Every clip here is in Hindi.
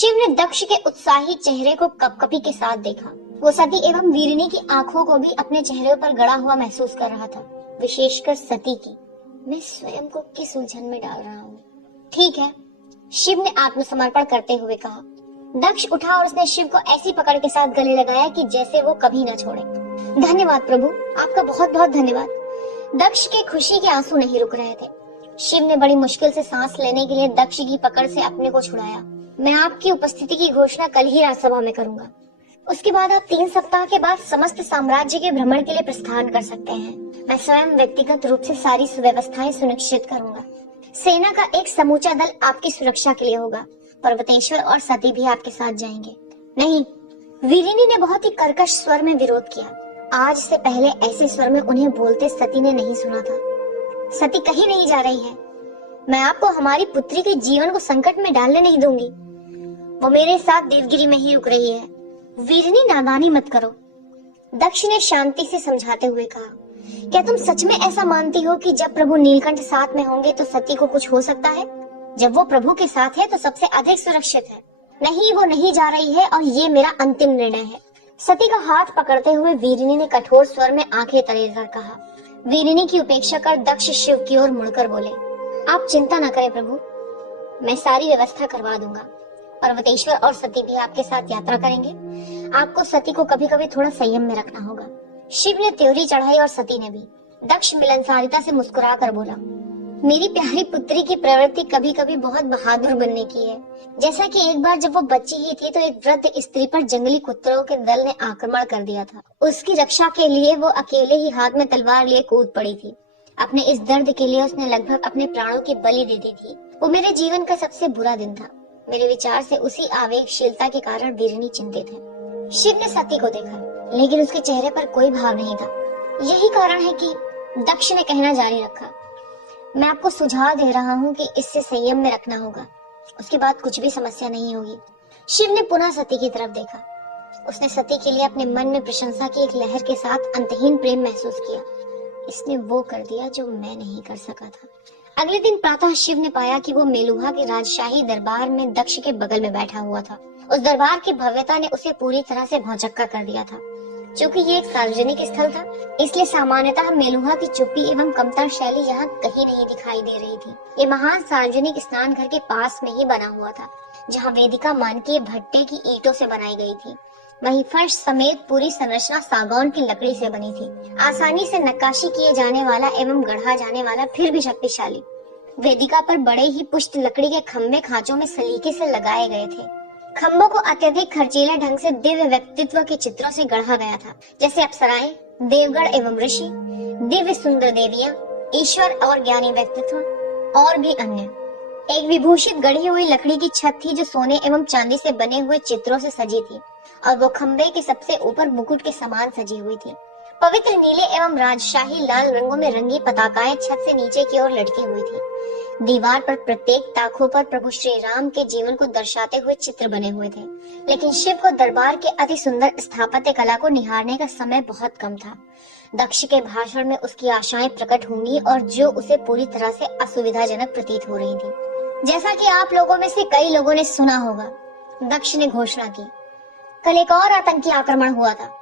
शिव ने दक्ष के उत्साही चेहरे को कपकपी के साथ देखा। वो सती एवं वीरिनी की आंखों को भी अपने चेहरे पर गड़ा हुआ महसूस कर रहा था, विशेषकर सती की। मैं स्वयं को किस उलझन में डाल रहा हूँ। ठीक है, शिव ने आत्मसमर्पण करते हुए कहा। दक्ष उठा और उसने शिव को ऐसी पकड़ के साथ गले लगाया कि जैसे वो कभी न छोड़े। धन्यवाद प्रभु, आपका बहुत बहुत धन्यवाद। दक्ष के खुशी के आंसू नहीं रुक रहे थे। शिव ने बड़ी मुश्किल से सांस लेने के लिए दक्ष की पकड़ से अपने को छुड़ाया। मैं आपकी उपस्थिति की घोषणा कल ही राजसभा में करूंगा। उसके बाद आप 3 सप्ताह के बाद समस्त साम्राज्य के भ्रमण के लिए प्रस्थान कर सकते हैं। मैं स्वयं व्यक्तिगत रूप से सारी सुव्यवस्थाएं सुनिश्चित करूंगा। सेना का एक समूचा दल आपकी सुरक्षा के लिए होगा। पर्वतेश्वर और सती भी आपके साथ जाएंगे। नहीं, वीरिनी ने बहुत ही कर्कश स्वर में विरोध किया। आज से पहले ऐसे स्वर में उन्हें बोलते सती ने नहीं सुना था। सती कहीं नहीं जा रही है। मैं आपको हमारी पुत्री के जीवन को संकट में डालने नहीं दूंगी। वो मेरे साथ देवगिरी में ही रुक रही है। वीरिनी, नादानी मत करो, दक्ष ने शांति से समझाते हुए कहा। क्या तुम सच में ऐसा मानती हो कि जब प्रभु नीलकंठ साथ में होंगे तो सती को कुछ हो सकता है? जब वो प्रभु के साथ है तो सबसे अधिक सुरक्षित है। नहीं, वो नहीं जा रही है और ये मेरा अंतिम निर्णय है। सती का हाथ पकड़ते हुए वीरिनी ने कठोर स्वर में आंखें तरेर कर कहा। वीरिनी की उपेक्षा कर दक्ष शिव की ओर मुड़कर बोले, आप चिंता न करें प्रभु, मैं सारी व्यवस्था करवा दूंगा। पर्वतेश्वर और सती भी आपके साथ यात्रा करेंगे। आपको सती को कभी कभी थोड़ा संयम में रखना होगा। शिव ने त्योरी चढ़ाई और सती ने भी। दक्ष मिलनसारिता से मुस्कुरा कर बोला, मेरी प्यारी पुत्री की प्रवृत्ति कभी कभी बहुत बहादुर बनने की है। जैसा कि एक बार जब वो बच्ची ही थी तो एक वृद्ध स्त्री पर जंगली कुत्तों के दल ने आक्रमण कर दिया था। उसकी रक्षा के लिए वो अकेले ही हाथ में तलवार लिए कूद पड़ी थी। अपने इस दर्द के लिए उसने लगभग अपने प्राणों की बलि दे दी थी। वो मेरे जीवन का सबसे बुरा दिन था। मेरे विचार से उसी आवेगशीलता के कारण वीरिनी चिंतित है। शिव ने सती को देखा, लेकिन उसके चेहरे पर कोई भाव नहीं था। यही कारण है कि दक्ष ने कहना जारी रखा, मैं आपको सुझाव दे रहा हूँ कि इससे संयम में रखना होगा। उसके बाद कुछ भी समस्या नहीं होगी। शिव ने पुनः सती की तरफ देखा। उसने सती के लिए अपने मन में प्रशंसा की एक लहर के साथ अंतहीन प्रेम महसूस किया। इसने वो कर दिया जो मैं नहीं कर सका था। अगले दिन प्रातः शिव ने पाया कि वो मेलुहा के राजशाही दरबार में दक्ष के बगल में बैठा हुआ था। उस दरबार की भव्यता ने उसे पूरी तरह से भौचक्का कर दिया था। क्योंकि ये एक सार्वजनिक स्थल था, इसलिए सामान्यतः मेलुहा की चुप्पी एवं कमतर शैली यहाँ कहीं नहीं दिखाई दे रही थी। ये महान सार्वजनिक स्नान घर के पास में ही बना हुआ था, जहाँ वेदिका मानकीय भट्टे की ईंटों से बनाई गई थी। वहीं फर्श समेत पूरी संरचना सागौन की लकड़ी से बनी थी। आसानी से नक्काशी किए जाने वाला एवं गढ़ा जाने वाला, फिर भी शक्तिशाली। वेदिका पर बड़े ही पुष्ट लकड़ी के खम्भे खांचों में सलीके से लगाए गए थे। खम्भों को अत्यधिक खर्चीले ढंग से दिव्य व्यक्तित्व के चित्रों से गढ़ा गया था, जैसे अप्सराएं, देवगण एवं ऋषि, दिव्य सुंदर देवियां, ईश्वर और ज्ञानी व्यक्तित्व और भी अन्य। एक विभूषित गढ़ी हुई लकड़ी की छत थी जो सोने एवं चांदी से बने हुए चित्रों से सजी थी और वो खम्भे के सबसे ऊपर मुकुट के समान सजी हुई थी। पवित्र नीले एवं राजशाही लाल रंगों में रंगी पताकाएं छत से नीचे की ओर लटकी हुई थी। दीवार पर प्रत्येक ताखों पर प्रभु श्री राम के जीवन को दर्शाते हुए चित्र बने हुए थे। लेकिन शिव को दरबार के अति सुंदर स्थापत्य कला को निहारने का समय बहुत कम था। दक्ष के भाषण में उसकी आशाएं प्रकट होंगी और जो उसे पूरी तरह से असुविधाजनक प्रतीत हो रही थी। जैसा कि आप लोगों में से कई लोगों ने सुना होगा, दक्ष ने घोषणा की, कल एक और आतंकी आक्रमण हुआ था।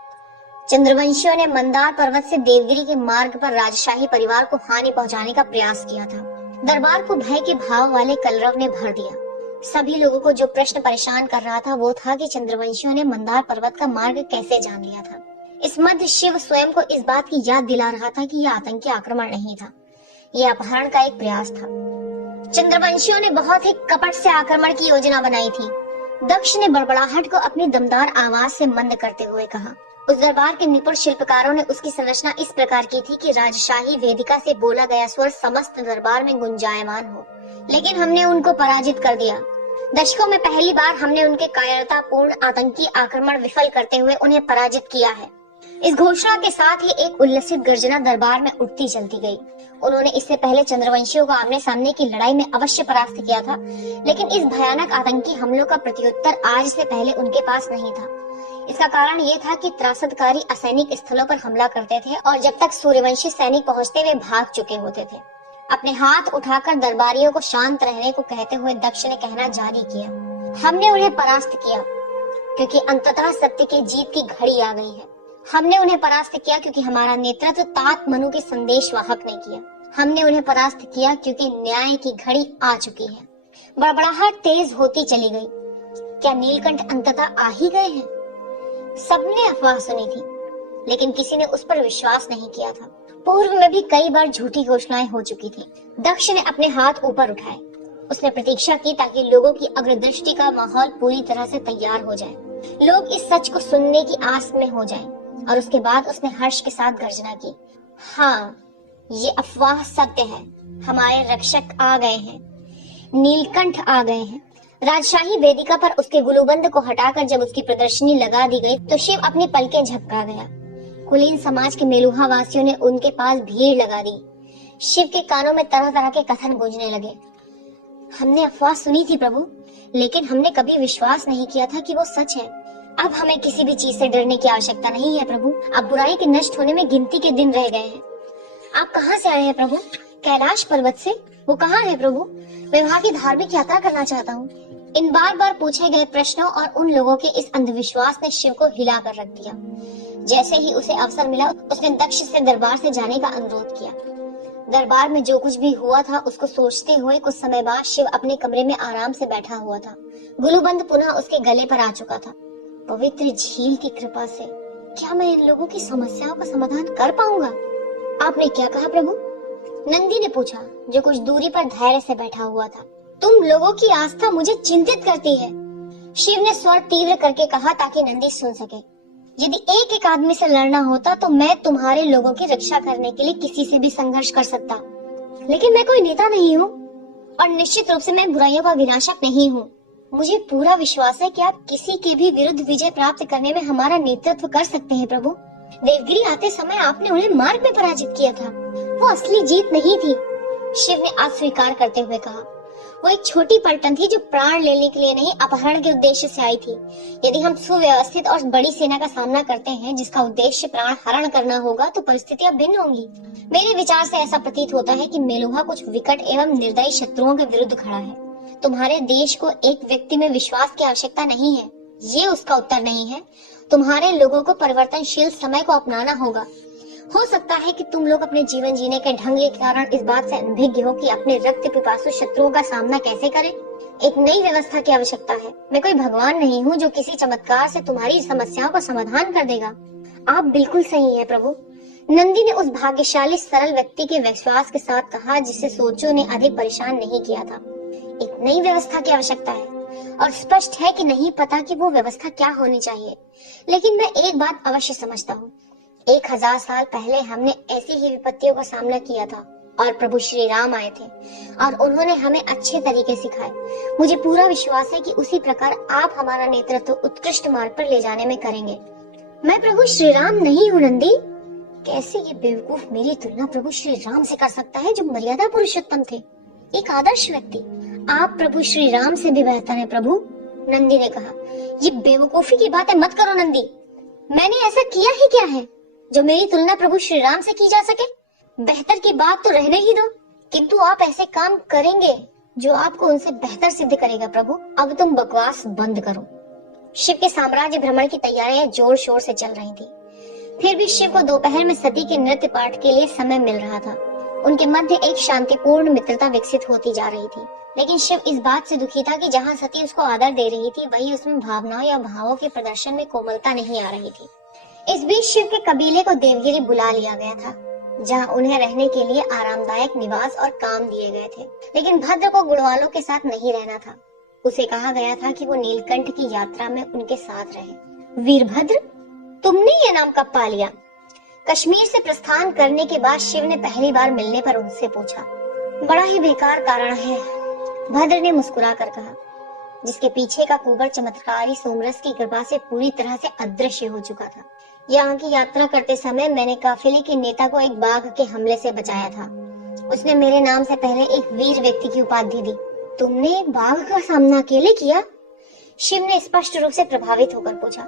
चंद्रवंशियों ने मंदार पर्वत से देवगिरी के मार्ग पर राजशाही परिवार को हानि पहुंचाने का प्रयास किया था। दरबार को भय के भाव वाले कलरव ने भर दिया। सभी लोगों को जो प्रश्न परेशान कर रहा था वो था कि चंद्रवंशियों ने मंदार पर्वत का मार्ग कैसे जान लिया था। इस मध्य शिव स्वयं को इस बात की याद दिला रहा था कि यह आतंकी आक्रमण नहीं था, यह अपहरण का एक प्रयास था। चंद्रवंशियों ने बहुत ही कपट से आक्रमण की योजना बनाई थी। दक्ष ने बड़बड़ाहट को अपनी दमदार आवाज से मंद करते हुए कहा। उस दरबार के निपुण शिल्पकारों ने उसकी संरचना इस प्रकार की थी कि राजशाही वेदिका से बोला गया स्वर समस्त दरबार में गुंजायमान हो, लेकिन हमने उनको पराजित कर दिया। दशकों में पहली बार हमने उनके कायरतापूर्ण आतंकी आक्रमण विफल करते हुए उन्हें पराजित किया है। इस घोषणा के साथ ही एक उल्लसित गर्जना दरबार में उठती चलती गई। उन्होंने इससे पहले चंद्रवंशियों को आमने सामने की लड़ाई में अवश्य परास्त किया था, लेकिन इस भयानक आतंकी हमलों का प्रत्युत्तर आज से पहले उनके पास नहीं था। इसका कारण ये था कि त्रासदकारी असैनिक स्थलों पर हमला करते थे और जब तक सूर्यवंशी सैनिक पहुंचते वे भाग चुके होते थे। अपने हाथ उठाकर दरबारियों को शांत रहने को कहते हुए दक्ष ने कहना जारी किया, हमने उन्हें परास्त किया क्योंकि अंततः सत्य की जीत की घड़ी आ गई है। हमने उन्हें परास्त किया क्योंकि हमारा नेतृत्व तात मनु के संदेश वाहक ने किया। हमने उन्हें परास्त किया क्योंकि न्याय की घड़ी आ चुकी है। बड़बड़ाहट तेज होती चली गई। क्या नीलकंठ अंततः आ ही गए हैं? सबने अफवाह सुनी थी, लेकिन किसी ने उस पर विश्वास नहीं किया था। पूर्व में भी कई बार झूठी घोषणाएं हो चुकी थी। दक्ष ने अपने हाथ ऊपर उठाए। उसने प्रतीक्षा की ताकि लोगों की अग्रदृष्टि का माहौल पूरी तरह से तैयार हो जाए, लोग इस सच को सुनने की आस में हो जाएं। और उसके बाद उसने हर्ष के साथ गर्जना की, हाँ, ये अफवाह सत्य है। हमारे रक्षक आ गए हैं, नीलकंठ आ गए हैं। राजशाही वेदिका पर उसके गुलूबंद को हटाकर जब उसकी प्रदर्शनी लगा दी गई तो शिव अपनी पलकें झपका गया। कुलीन समाज के मेलुहा वासियों ने उनके पास भीड़ लगा दी। शिव के कानों में तरह तरह के कथन गूंजने लगे। हमने अफवाह सुनी थी प्रभु, लेकिन हमने कभी विश्वास नहीं किया था कि वो सच है। अब हमें किसी भी चीज से डरने की आवश्यकता नहीं है प्रभु। अब बुराई के नष्ट होने में गिनती के दिन रह गए हैं। आप कहाँ से आए हैं प्रभु? कैलाश पर्वत से। वो कहाँ है प्रभु? मैं वहाँ की धार्मिक यात्रा करना चाहता हूँ। इन बार बार पूछे गए प्रश्नों और उन लोगों के इस अंधविश्वास ने शिव को हिला कर रख दिया। जैसे ही उसे अवसर मिला उसने दक्ष से दरबार से जाने का अनुरोध किया। दरबार में जो कुछ भी हुआ था उसको सोचते हुए कुछ समय बाद शिव अपने कमरे में आराम से बैठा हुआ था। गुलूबंद पुनः उसके गले पर आ चुका था। पवित्र झील की कृपा से क्या मैं इन लोगों की समस्याओं का समाधान कर पाऊंगा? आपने क्या कहा प्रभु? नंदी ने पूछा, जो कुछ दूरी पर धैर्य से बैठा हुआ था। तुम लोगों की आस्था मुझे चिंतित करती है, शिव ने स्वर तीव्र करके कहा ताकि नंदी सुन सके। यदि एक एक आदमी से लड़ना होता तो मैं तुम्हारे लोगों की रक्षा करने के लिए किसी से भी संघर्ष कर सकता, लेकिन मैं कोई नेता नहीं हूँ और निश्चित रूप से मैं बुराइयों का विनाशक नहीं हूँ। मुझे पूरा विश्वास है कि आप किसी के भी विरुद्ध विजय प्राप्त करने में हमारा नेतृत्व कर सकते हैं प्रभु। देवगिरी आते समय आपने उन्हें मार्ग में पराजित किया था। वो असली जीत नहीं थी, शिव ने अस्वीकार करते हुए कहा। वो एक छोटी पलटन थी जो प्राण लेने के लिए नहीं, अपहरण के उद्देश्य से आई थी। यदि हम सुव्यवस्थित और बड़ी सेना का सामना करते हैं जिसका उद्देश्य प्राण हरण करना होगा तो परिस्थितियां भिन्न होंगी। मेरे विचार से ऐसा प्रतीत होता है कि मेलुहा कुछ विकट एवं निर्दयी शत्रुओं के विरुद्ध खड़ा है। तुम्हारे देश को एक व्यक्ति में विश्वास की आवश्यकता नहीं है, ये उसका उत्तर नहीं है। तुम्हारे लोगों को परिवर्तनशील समय को अपनाना होगा। हो सकता है कि तुम लोग अपने जीवन जीने के ढंग के कारण इस बात से अनभिज्ञ हो कि अपने रक्त पिपासु शत्रुओं का सामना कैसे करें। एक नई व्यवस्था की आवश्यकता है। मैं कोई भगवान नहीं हूँ जो किसी चमत्कार से तुम्हारी समस्याओं का समाधान कर देगा। आप बिल्कुल सही है प्रभु, नंदी ने उस भाग्यशाली सरल व्यक्ति के विश्वास के साथ कहा जिसे सोचों ने अधिक परेशान नहीं किया था। एक नई व्यवस्था की आवश्यकता है और स्पष्ट है कि नहीं पता कि वो व्यवस्था क्या होनी चाहिए, लेकिन मैं एक बात अवश्य समझता हूँ। 1000 साल पहले हमने ऐसी ही विपत्तियों का सामना किया था और प्रभु श्री राम आए थे और उन्होंने हमें अच्छे तरीके सिखाए। मुझे पूरा विश्वास है कि उसी प्रकार आप हमारा नेतृत्व उत्कृष्ट मार्ग पर ले जाने में करेंगे। मैं प्रभु श्री राम नहीं हूँ नंदी। कैसे ये बेवकूफ मेरी तुलना प्रभु श्री राम से कर सकता है जो मर्यादा पुरुषोत्तम थे, एक आदर्श व्यक्ति। आप प्रभु श्री राम से भी बेहतर हैं प्रभु, नंदी ने कहा। ये बेवकूफी की बातें मत करो नंदी। मैंने ऐसा किया ही क्या है जो मेरी तुलना प्रभु श्री राम से की जा सके? बेहतर की बात तो रहने ही दो, किंतु आप ऐसे काम करेंगे जो आपको उनसे बेहतर सिद्ध करेगा प्रभु। अब तुम बकवास बंद करो। शिव के साम्राज्य भ्रमण की तैयारियां जोर शोर से चल रही थी। फिर भी शिव को दोपहर में सती के नृत्य पाठ के लिए समय मिल रहा था। उनके मध्य एक शांतिपूर्ण मित्रता विकसित होती जा रही थी, लेकिन शिव इस बात से दुखी था कि जहाँ सती उसको आदर दे रही थी वही उसमें भावनाओं या भावों के प्रदर्शन में कोमलता नहीं आ रही थी। इस बीच शिव के कबीले को देवगिरी बुला लिया गया था, जहाँ उन्हें रहने के लिए आरामदायक निवास और काम दिए गए थे। लेकिन भद्र को गुणवालों के साथ नहीं रहना था। उसे कहा गया था कि वो नीलकंठ की यात्रा में उनके साथ रहे। वीरभद्र, तुमने ये नाम कब पा लिया? कश्मीर से प्रस्थान करने के बाद शिव ने पहली बार मिलने पर उनसे पूछा। बड़ा ही बेकार कारण है, भद्र ने मुस्कुरा कर कहा, जिसके पीछे का कुंवर चमत्कारी सोमरस की कृपा से पूरी तरह से अदृश्य हो चुका था। यहाँ की यात्रा करते समय मैंने काफिले के नेता को एक बाघ के हमले से बचाया था। उसने मेरे नाम से पहले एक वीर व्यक्ति की उपाधि दी। तुमने एक बाघ का सामना अकेले किया? शिव ने स्पष्ट रूप से प्रभावित होकर पूछा।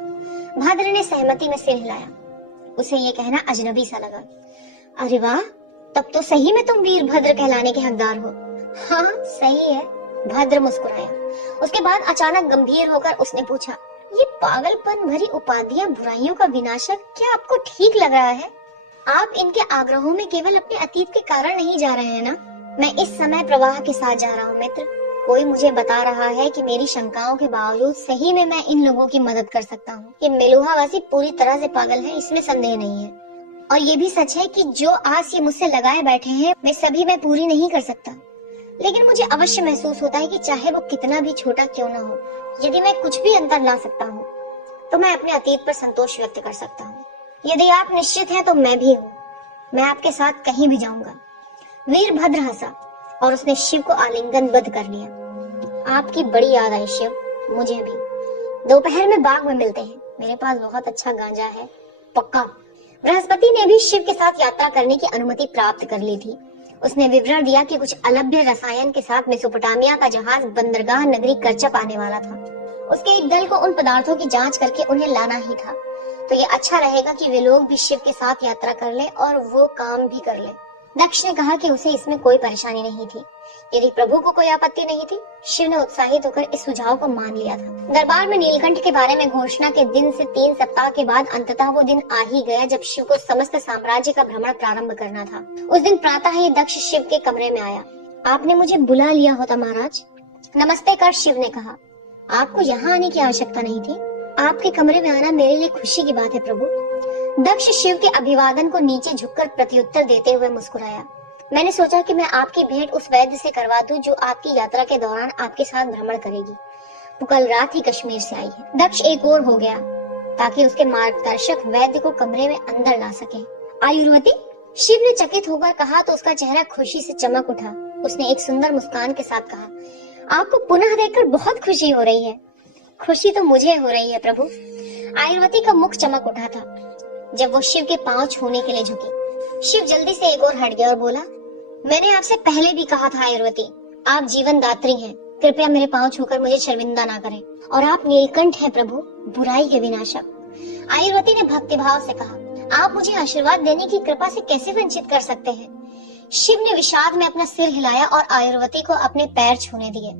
भद्र ने सहमति में सिर हिलाया। उसे ये कहना अजनबी सा लगा। अरे वाह, तब तो सही में तुम वीरभद्र कहलाने के हकदार हो। हाँ सही है, भद्र मुस्कुराया। उसके बाद अचानक गंभीर होकर उसने पूछा, ये पागलपन भरी उपाधियां बुराइयों का विनाशक क्या आपको ठीक लग रहा है? आप इनके आग्रहों में केवल अपने अतीत के कारण नहीं जा रहे हैं ना? मैं इस समय प्रवाह के साथ जा रहा हूँ मित्र। कोई मुझे बता रहा है कि मेरी शंकाओं के बावजूद सही में मैं इन लोगों की मदद कर सकता हूँ। ये मेलुहावासी पूरी तरह से पागल है, इसमें संदेह नहीं है। और ये भी सच है कि जो आस ये मुझसे लगाए बैठे हैं वे सभी मैं पूरी नहीं कर सकता, लेकिन मुझे अवश्य महसूस होता है कि चाहे वो कितना भी छोटा क्यों न हो, यदि मैं कुछ भी अंतर ला सकता हूँ तो मैं अपने अतीत पर संतोष व्यक्त कर सकता हूँ। यदि आप निश्चित हैं तो मैं भी हूँ। मैं आपके साथ कहीं भी जाऊंगा। वीरभद्र हंसा और उसने शिव को आलिंगनबद्ध कर लिया। आपकी बड़ी याद आई शिव, मुझे भी। दोपहर में बाग में मिलते हैं, मेरे पास बहुत अच्छा गांजा है। पक्का। बृहस्पति ने भी शिव के साथ यात्रा करने की अनुमति प्राप्त कर ली थी। उसने विवरण दिया कि कुछ अलभ्य रसायन के साथ मेसोपोटामिया का जहाज बंदरगाह नगरी करचप आने वाला था। उसके एक दल को उन पदार्थों की जांच करके उन्हें लाना ही था। तो ये अच्छा रहेगा कि वे लोग भी शिव के साथ यात्रा कर ले और वो काम भी कर ले। दक्ष ने कहा कि उसे इसमें कोई परेशानी नहीं थी। यदि प्रभु को कोई आपत्ति नहीं थी, शिव ने उत्साहित होकर इस सुझाव को मान लिया था। दरबार में नीलकंठ के बारे में घोषणा के दिन से 3 सप्ताह के बाद अंततः वो दिन आ ही गया जब शिव को समस्त साम्राज्य का भ्रमण प्रारंभ करना था। उस दिन प्रातः ही दक्ष शिव के कमरे में आया। आपने मुझे बुला लिया होता महाराज। नमस्ते कर शिव ने कहा। आपको यहाँ आने की आवश्यकता नहीं थी। आपके कमरे में आना मेरे लिए खुशी की बात है प्रभु। दक्ष शिव के अभिवादन को नीचे झुककर प्रत्युत्तर देते हुए मुस्कुराया। मैंने सोचा कि मैं आपकी भेंट उस वैद्य से करवा दूं जो आपकी यात्रा के दौरान आपके साथ भ्रमण करेगी। वो कल रात ही कश्मीर से आई है। दक्ष एक और हो गया ताकि उसके मार्गदर्शक वैद्य को कमरे में अंदर ला सके। आयुर्वती, शिव ने चकित होकर कहा तो उसका चेहरा खुशी से चमक उठा। उसने एक सुंदर मुस्कान के साथ कहा, आपको पुनः देखकर बहुत खुशी हो रही है। खुशी तो मुझे हो रही है प्रभु। आयुर्वती का मुख चमक उठा था जब वो शिव के पांव छूने के लिए झुकी। शिव जल्दी से एक और हट गया और बोला, मैंने आपसे पहले भी कहा था आयुर्वती, आप जीवन दात्री हैं। कृपया मेरे पांव छूकर मुझे शर्मिंदा ना करें। और आप नीलकंठ हैं प्रभु, बुराई के विनाशक। आयुर्वती ने भक्तिभाव से कहा, आप मुझे आशीर्वाद देने की कृपा से कैसे वंचित कर सकते हैं। शिव ने विषाद में अपना सिर हिलाया और आयुर्वती को अपने पैर छूने दिए।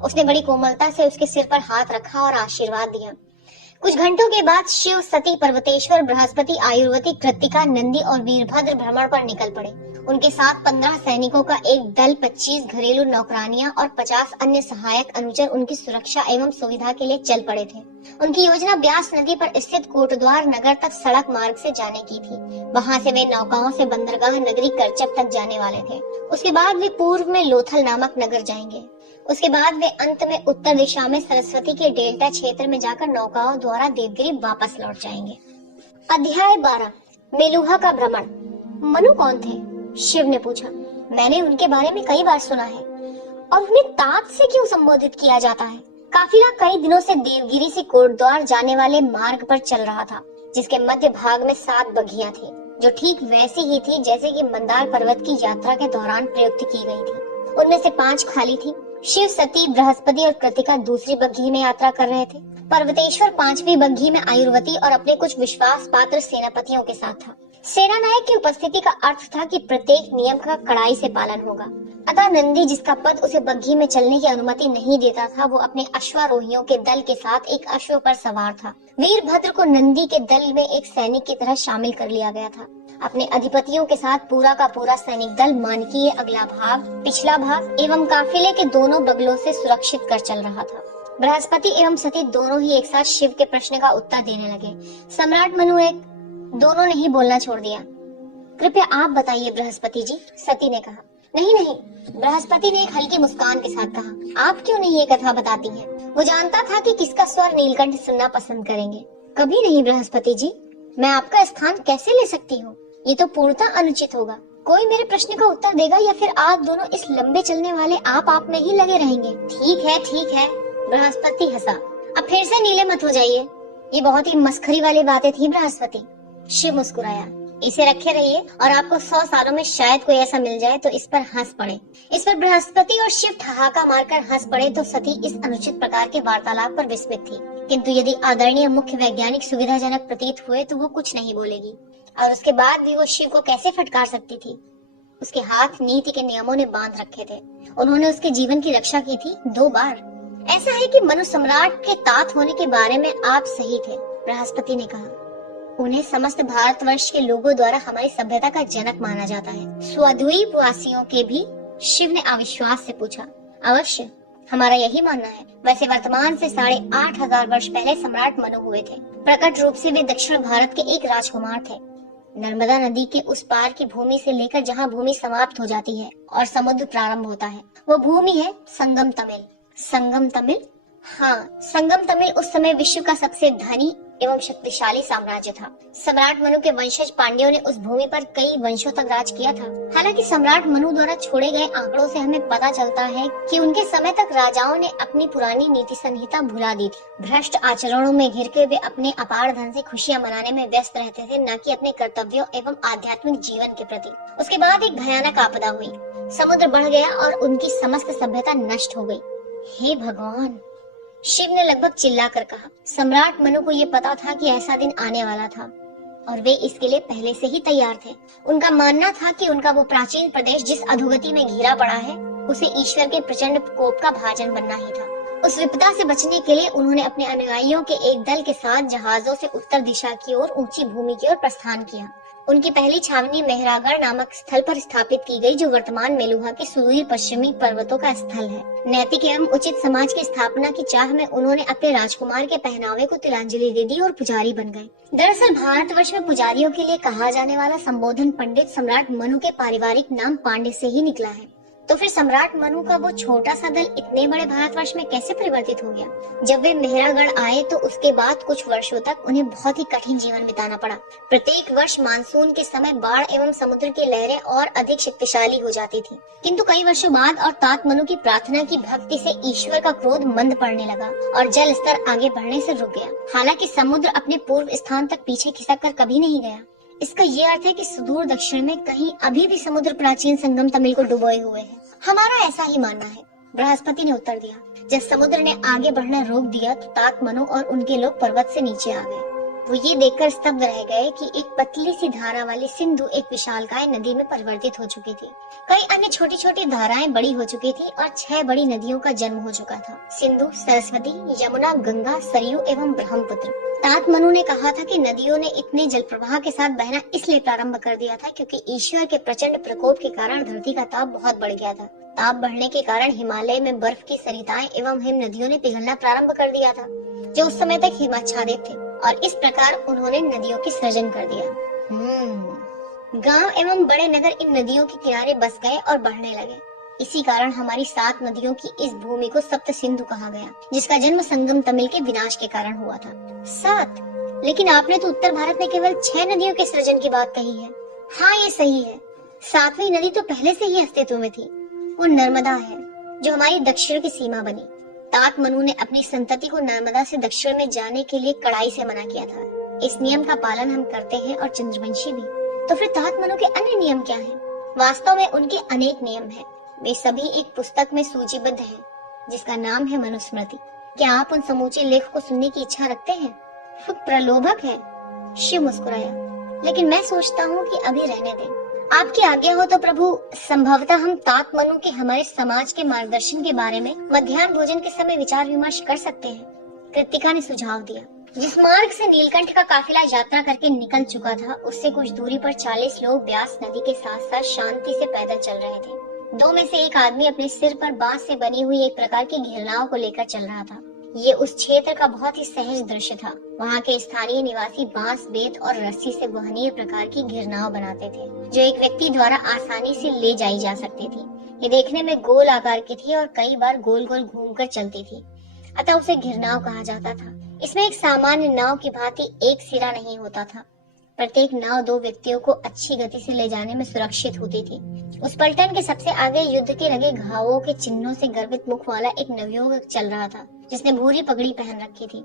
उसने बड़ी कोमलता से उसके सिर पर हाथ रखा और आशीर्वाद दिया। कुछ घंटों के बाद शिव, सती, पर्वतेश्वर, बृहस्पति, आयुर्वती, कृत्तिका, नंदी और वीरभद्र भ्रमण पर निकल पड़े। उनके साथ 15 सैनिकों का एक दल, 25 घरेलू नौकरानियां और 50 अन्य सहायक अनुचर उनकी सुरक्षा एवं सुविधा के लिए चल पड़े थे। उनकी योजना ब्यास नदी पर स्थित कोटद्वार नगर तक सड़क मार्ग से जाने की थी। वहां से वे नौकाओं से बंदरगाह नगरी करचप तक जाने वाले थे। उसके बाद वे पूर्व में लोथल नामक नगर जाएंगे। उसके बाद वे अंत में उत्तर दिशा में सरस्वती के डेल्टा क्षेत्र में जाकर नौकाओं द्वारा देवगिरी वापस लौट जाएंगे। अध्याय 12, मेलुहा का भ्रमण। मनु कौन थे? शिव ने पूछा। मैंने उनके बारे में कई बार सुना है। और उन्हें तात से क्यों संबोधित किया जाता है? काफिला कई दिनों से देवगिरी से कोटद्वार जाने वाले मार्ग पर चल रहा था, जिसके मध्य भाग में 7 बग्घियां थी, जो ठीक वैसी ही थी जैसे कि मंदार पर्वत की यात्रा के दौरान प्रयुक्त की गई थी। उनमें से 5 खाली थी। शिव, सती, बृहस्पति और कृतिका दूसरी बग्घी में यात्रा कर रहे थे। पर्वतेश्वर 5वीं बग्घी में आयुर्वती और अपने कुछ विश्वास पात्र सेनापतियों के साथ था। सेना नायक की उपस्थिति का अर्थ था कि प्रत्येक नियम का कड़ाई से पालन होगा। अतः नंदी, जिसका पद उसे बग्घी में चलने की अनुमति नहीं देता था, वो अपने अश्वारोहियों के दल के साथ एक अश्व पर सवार था। वीरभद्र को नंदी के दल में एक सैनिक की तरह शामिल कर लिया गया था। अपने अधिपतियों के साथ पूरा का पूरा सैनिक दल मानकीय अगला भाग, पिछला भाग एवं काफिले के दोनों बगलों से सुरक्षित कर चल रहा था। बृहस्पति एवं सती दोनों ही एक साथ शिव के प्रश्न का उत्तर देने लगे। सम्राट मनु एक, दोनों ने ही बोलना छोड़ दिया। कृपया आप बताइए बृहस्पति जी, सती ने कहा। नहीं नहीं, बृहस्पति ने एक हल्की मुस्कान के साथ कहा, आप क्यों नहीं ये कथा बताती हैं? वो जानता था कि किसका स्वर नीलकंठ सुनना पसंद करेंगे। कभी नहीं बृहस्पति जी, मैं आपका स्थान कैसे ले सकती हूँ? ये तो पूर्णतः अनुचित होगा। कोई मेरे प्रश्न का उत्तर देगा या फिर आप दोनों इस लंबे चलने वाले आप में ही लगे रहेंगे? ठीक है, बृहस्पति हंसा। अब फिर से नीले मत हो जाइए। ये बहुत ही मस्खरी वाली बातें थी बृहस्पति। शिव मुस्कुराया। इसे रखे रहिए और आपको 100 सालों में शायद कोई ऐसा मिल जाए तो इस पर हंस पड़े। इस पर बृहस्पति और शिव ठहाका मारकर हंस पड़े तो सती इस अनुचित प्रकार के वार्तालाप पर विस्मित थी, किंतु यदि आदरणीय मुख्य वैज्ञानिक सुविधाजनक प्रतीत हुए तो वो कुछ नहीं बोलेगी। और उसके बाद भी वो शिव को कैसे फटकार सकती थी? उसके हाथ नीति के नियमों ने बांध रखे थे। उन्होंने उसके जीवन की रक्षा की थी 2 बार। ऐसा है कि मनु सम्राट के तात होने के बारे में आप सही थे, बृहस्पति ने कहा। उन्हें समस्त भारतवर्ष के लोगों द्वारा हमारी सभ्यता का जनक माना जाता है। स्वद्वीप वासियों के भी? शिव ने अविश्वास से पूछा। अवश्य, हमारा यही मानना है। वैसे वर्तमान से 8,500 वर्ष पहले सम्राट मनु हुए थे। प्रकट रूप से वे दक्षिण भारत के एक राजकुमार थे। नर्मदा नदी के उस पार की भूमि से लेकर जहाँ भूमि समाप्त हो जाती है और समुद्र प्रारंभ होता है, वो भूमि है संगम तमिल। संगम तमिल? हाँ, संगम तमिल उस समय विश्व का सबसे धनी एवं शक्तिशाली साम्राज्य था। सम्राट मनु के वंशज पांड्यों ने उस भूमि पर कई वंशों तक राज किया था। हालांकि सम्राट मनु द्वारा छोड़े गए आंकड़ों से हमें पता चलता है कि उनके समय तक राजाओं ने अपनी पुरानी नीति संहिता भुला दी थी। भ्रष्ट आचरणों में घिर के वे अपने अपार धन से खुशियां मनाने में व्यस्त रहते थे, न कि अपने कर्तव्यों एवं आध्यात्मिक जीवन के प्रति। उसके बाद एक भयानक आपदा हुई। समुद्र बढ़ गया और उनकी समस्त सभ्यता नष्ट हो गई। हे भगवान, शिव ने लगभग चिल्लाकर कहा। सम्राट मनु को ये पता था कि ऐसा दिन आने वाला था और वे इसके लिए पहले से ही तैयार थे। उनका मानना था कि उनका वो प्राचीन प्रदेश जिस अधोगति में घिरा पड़ा है, उसे ईश्वर के प्रचंड कोप का भाजन बनना ही था। उस विपदा से बचने के लिए उन्होंने अपने अनुयायियों के एक दल के साथ जहाजों से उत्तर दिशा की ओर ऊंची भूमि की ओर प्रस्थान किया। उनकी पहली छावनी मेहरागढ़ नामक स्थल पर स्थापित की गई, जो वर्तमान मेलुहा के सुदूर पश्चिमी पर्वतों का स्थल है। नैतिक एवं उचित समाज की स्थापना की चाह में उन्होंने अपने राजकुमार के पहनावे को तिलांजलि दे दी और पुजारी बन गए। दरअसल भारतवर्ष में पुजारियों के लिए कहा जाने वाला संबोधन पंडित सम्राट मनु के पारिवारिक नाम पांडे से ही निकला है। तो फिर सम्राट मनु का वो छोटा सा दल इतने बड़े भारतवर्ष में कैसे परिवर्तित हो गया? जब वे मेहरागढ़ आए तो उसके बाद कुछ वर्षों तक उन्हें बहुत ही कठिन जीवन बिताना पड़ा। प्रत्येक वर्ष मानसून के समय बाढ़ एवं समुद्र की लहरें और अधिक शक्तिशाली हो जाती थी। किंतु कई वर्षों बाद और तात मनु की प्रार्थना की भक्ति से ईश्वर का क्रोध मंद पड़ने लगा और जल स्तर आगे बढ़ने से रुक गया। हालांकि समुद्र अपने पूर्व स्थान तक पीछे खिसक कर कभी नहीं गया। इसका ये अर्थ है कि सुदूर दक्षिण में कहीं अभी भी समुद्र प्राचीन संगम तमिल को डुबोए हुए है। हमारा ऐसा ही मानना है, बृहस्पति ने उत्तर दिया। जब समुद्र ने आगे बढ़ना रोक दिया तो तात मनु और उनके लोग पर्वत से नीचे आ गए। वो ये देखकर स्तब्ध रह गए कि एक पतली सी धारा वाली सिंधु एक विशालकाय नदी में परिवर्तित हो चुकी थी। कई अन्य छोटी छोटी धाराएं बड़ी हो चुकी थी और 6 बड़ी नदियों का जन्म हो चुका था। सिंधु, सरस्वती, यमुना, गंगा, सरयू एवं ब्रह्मपुत्र। तात मनु ने कहा था कि नदियों ने इतने जल प्रवाह के साथ बहना इसलिए प्रारंभ कर दिया था क्योंकि ईश्वर के प्रचंड प्रकोप के कारण धरती का ताप बहुत बढ़ गया था। ताप बढ़ने के कारण हिमालय में बर्फ की सरिताएं एवं हिम नदियों ने पिघलना प्रारंभ कर दिया था, जो उस समय तक हिमाच्छादित थे, और इस प्रकार उन्होंने नदियों की सृजन कर दिया। गांव एवं बड़े नगर इन नदियों के किनारे बस गए और बढ़ने लगे। इसी कारण हमारी 7 नदियों की इस भूमि को सप्त सिंधु कहा गया, जिसका जन्म संगम तमिल के विनाश के कारण हुआ था। 7? लेकिन आपने तो उत्तर भारत में केवल 6 नदियों के सृजन की बात कही है। हाँ, ये सही है। 7वीं नदी तो पहले से ही अस्तित्व में थी। वो नर्मदा है, जो हमारी दक्षिण की सीमा बनी। तात मनु ने अपनी संतति को नर्मदा से दक्षिण में जाने के लिए कड़ाई से मना किया था। इस नियम का पालन हम करते हैं और चंद्रवंशी भी। तो फिर तात मनु के अन्य नियम क्या हैं? वास्तव में उनके अनेक नियम हैं। वे सभी एक पुस्तक में सूचीबद्ध हैं, जिसका नाम है मनुस्मृति। क्या आप उन समूचे लेख को सुनने की इच्छा रखते हैं? प्रलोभक है। शिव मुस्कुराया। लेकिन मैं सोचता हूँ कि अभी रहने दें। आपकी आज्ञा हो तो प्रभु, संभवतः हम तात मनु के हमारे समाज के मार्गदर्शन के बारे में मध्याह्न भोजन के समय विचार विमर्श कर सकते हैं। कृतिका ने सुझाव दिया। जिस मार्ग से नीलकंठ का काफिला यात्रा करके निकल चुका था, उससे कुछ दूरी पर 40 लोग ब्यास नदी के साथ साथ शांति से पैदल चल रहे थे। 2 में से एक आदमी अपने सिर पर बांस से बनी हुई एक प्रकार की घिरनाव को लेकर चल रहा था। ये उस क्षेत्र का बहुत ही सहज दृश्य था। वहाँ के स्थानीय निवासी बांस, बेत और रस्सी से वहनीय प्रकार की घिरनाव बनाते थे, जो एक व्यक्ति द्वारा आसानी से ले जाई जा सकती थी। ये देखने में गोल आकार की थी और कई बार गोल गोल घूमकर चलती थी, अतः उसे घिरनाव कहा जाता था। इसमें एक सामान्य नाव की भांति एक सिरा नहीं होता था। प्रत्येक नाव 2 व्यक्तियों को अच्छी गति से ले जाने में सुरक्षित होती थी। उस पलटन के सबसे आगे युद्ध के लगे घावों के चिन्हों से गर्वित मुख वाला एक नवयुवक चल रहा था, जिसने भूरी पगड़ी पहन रखी थी।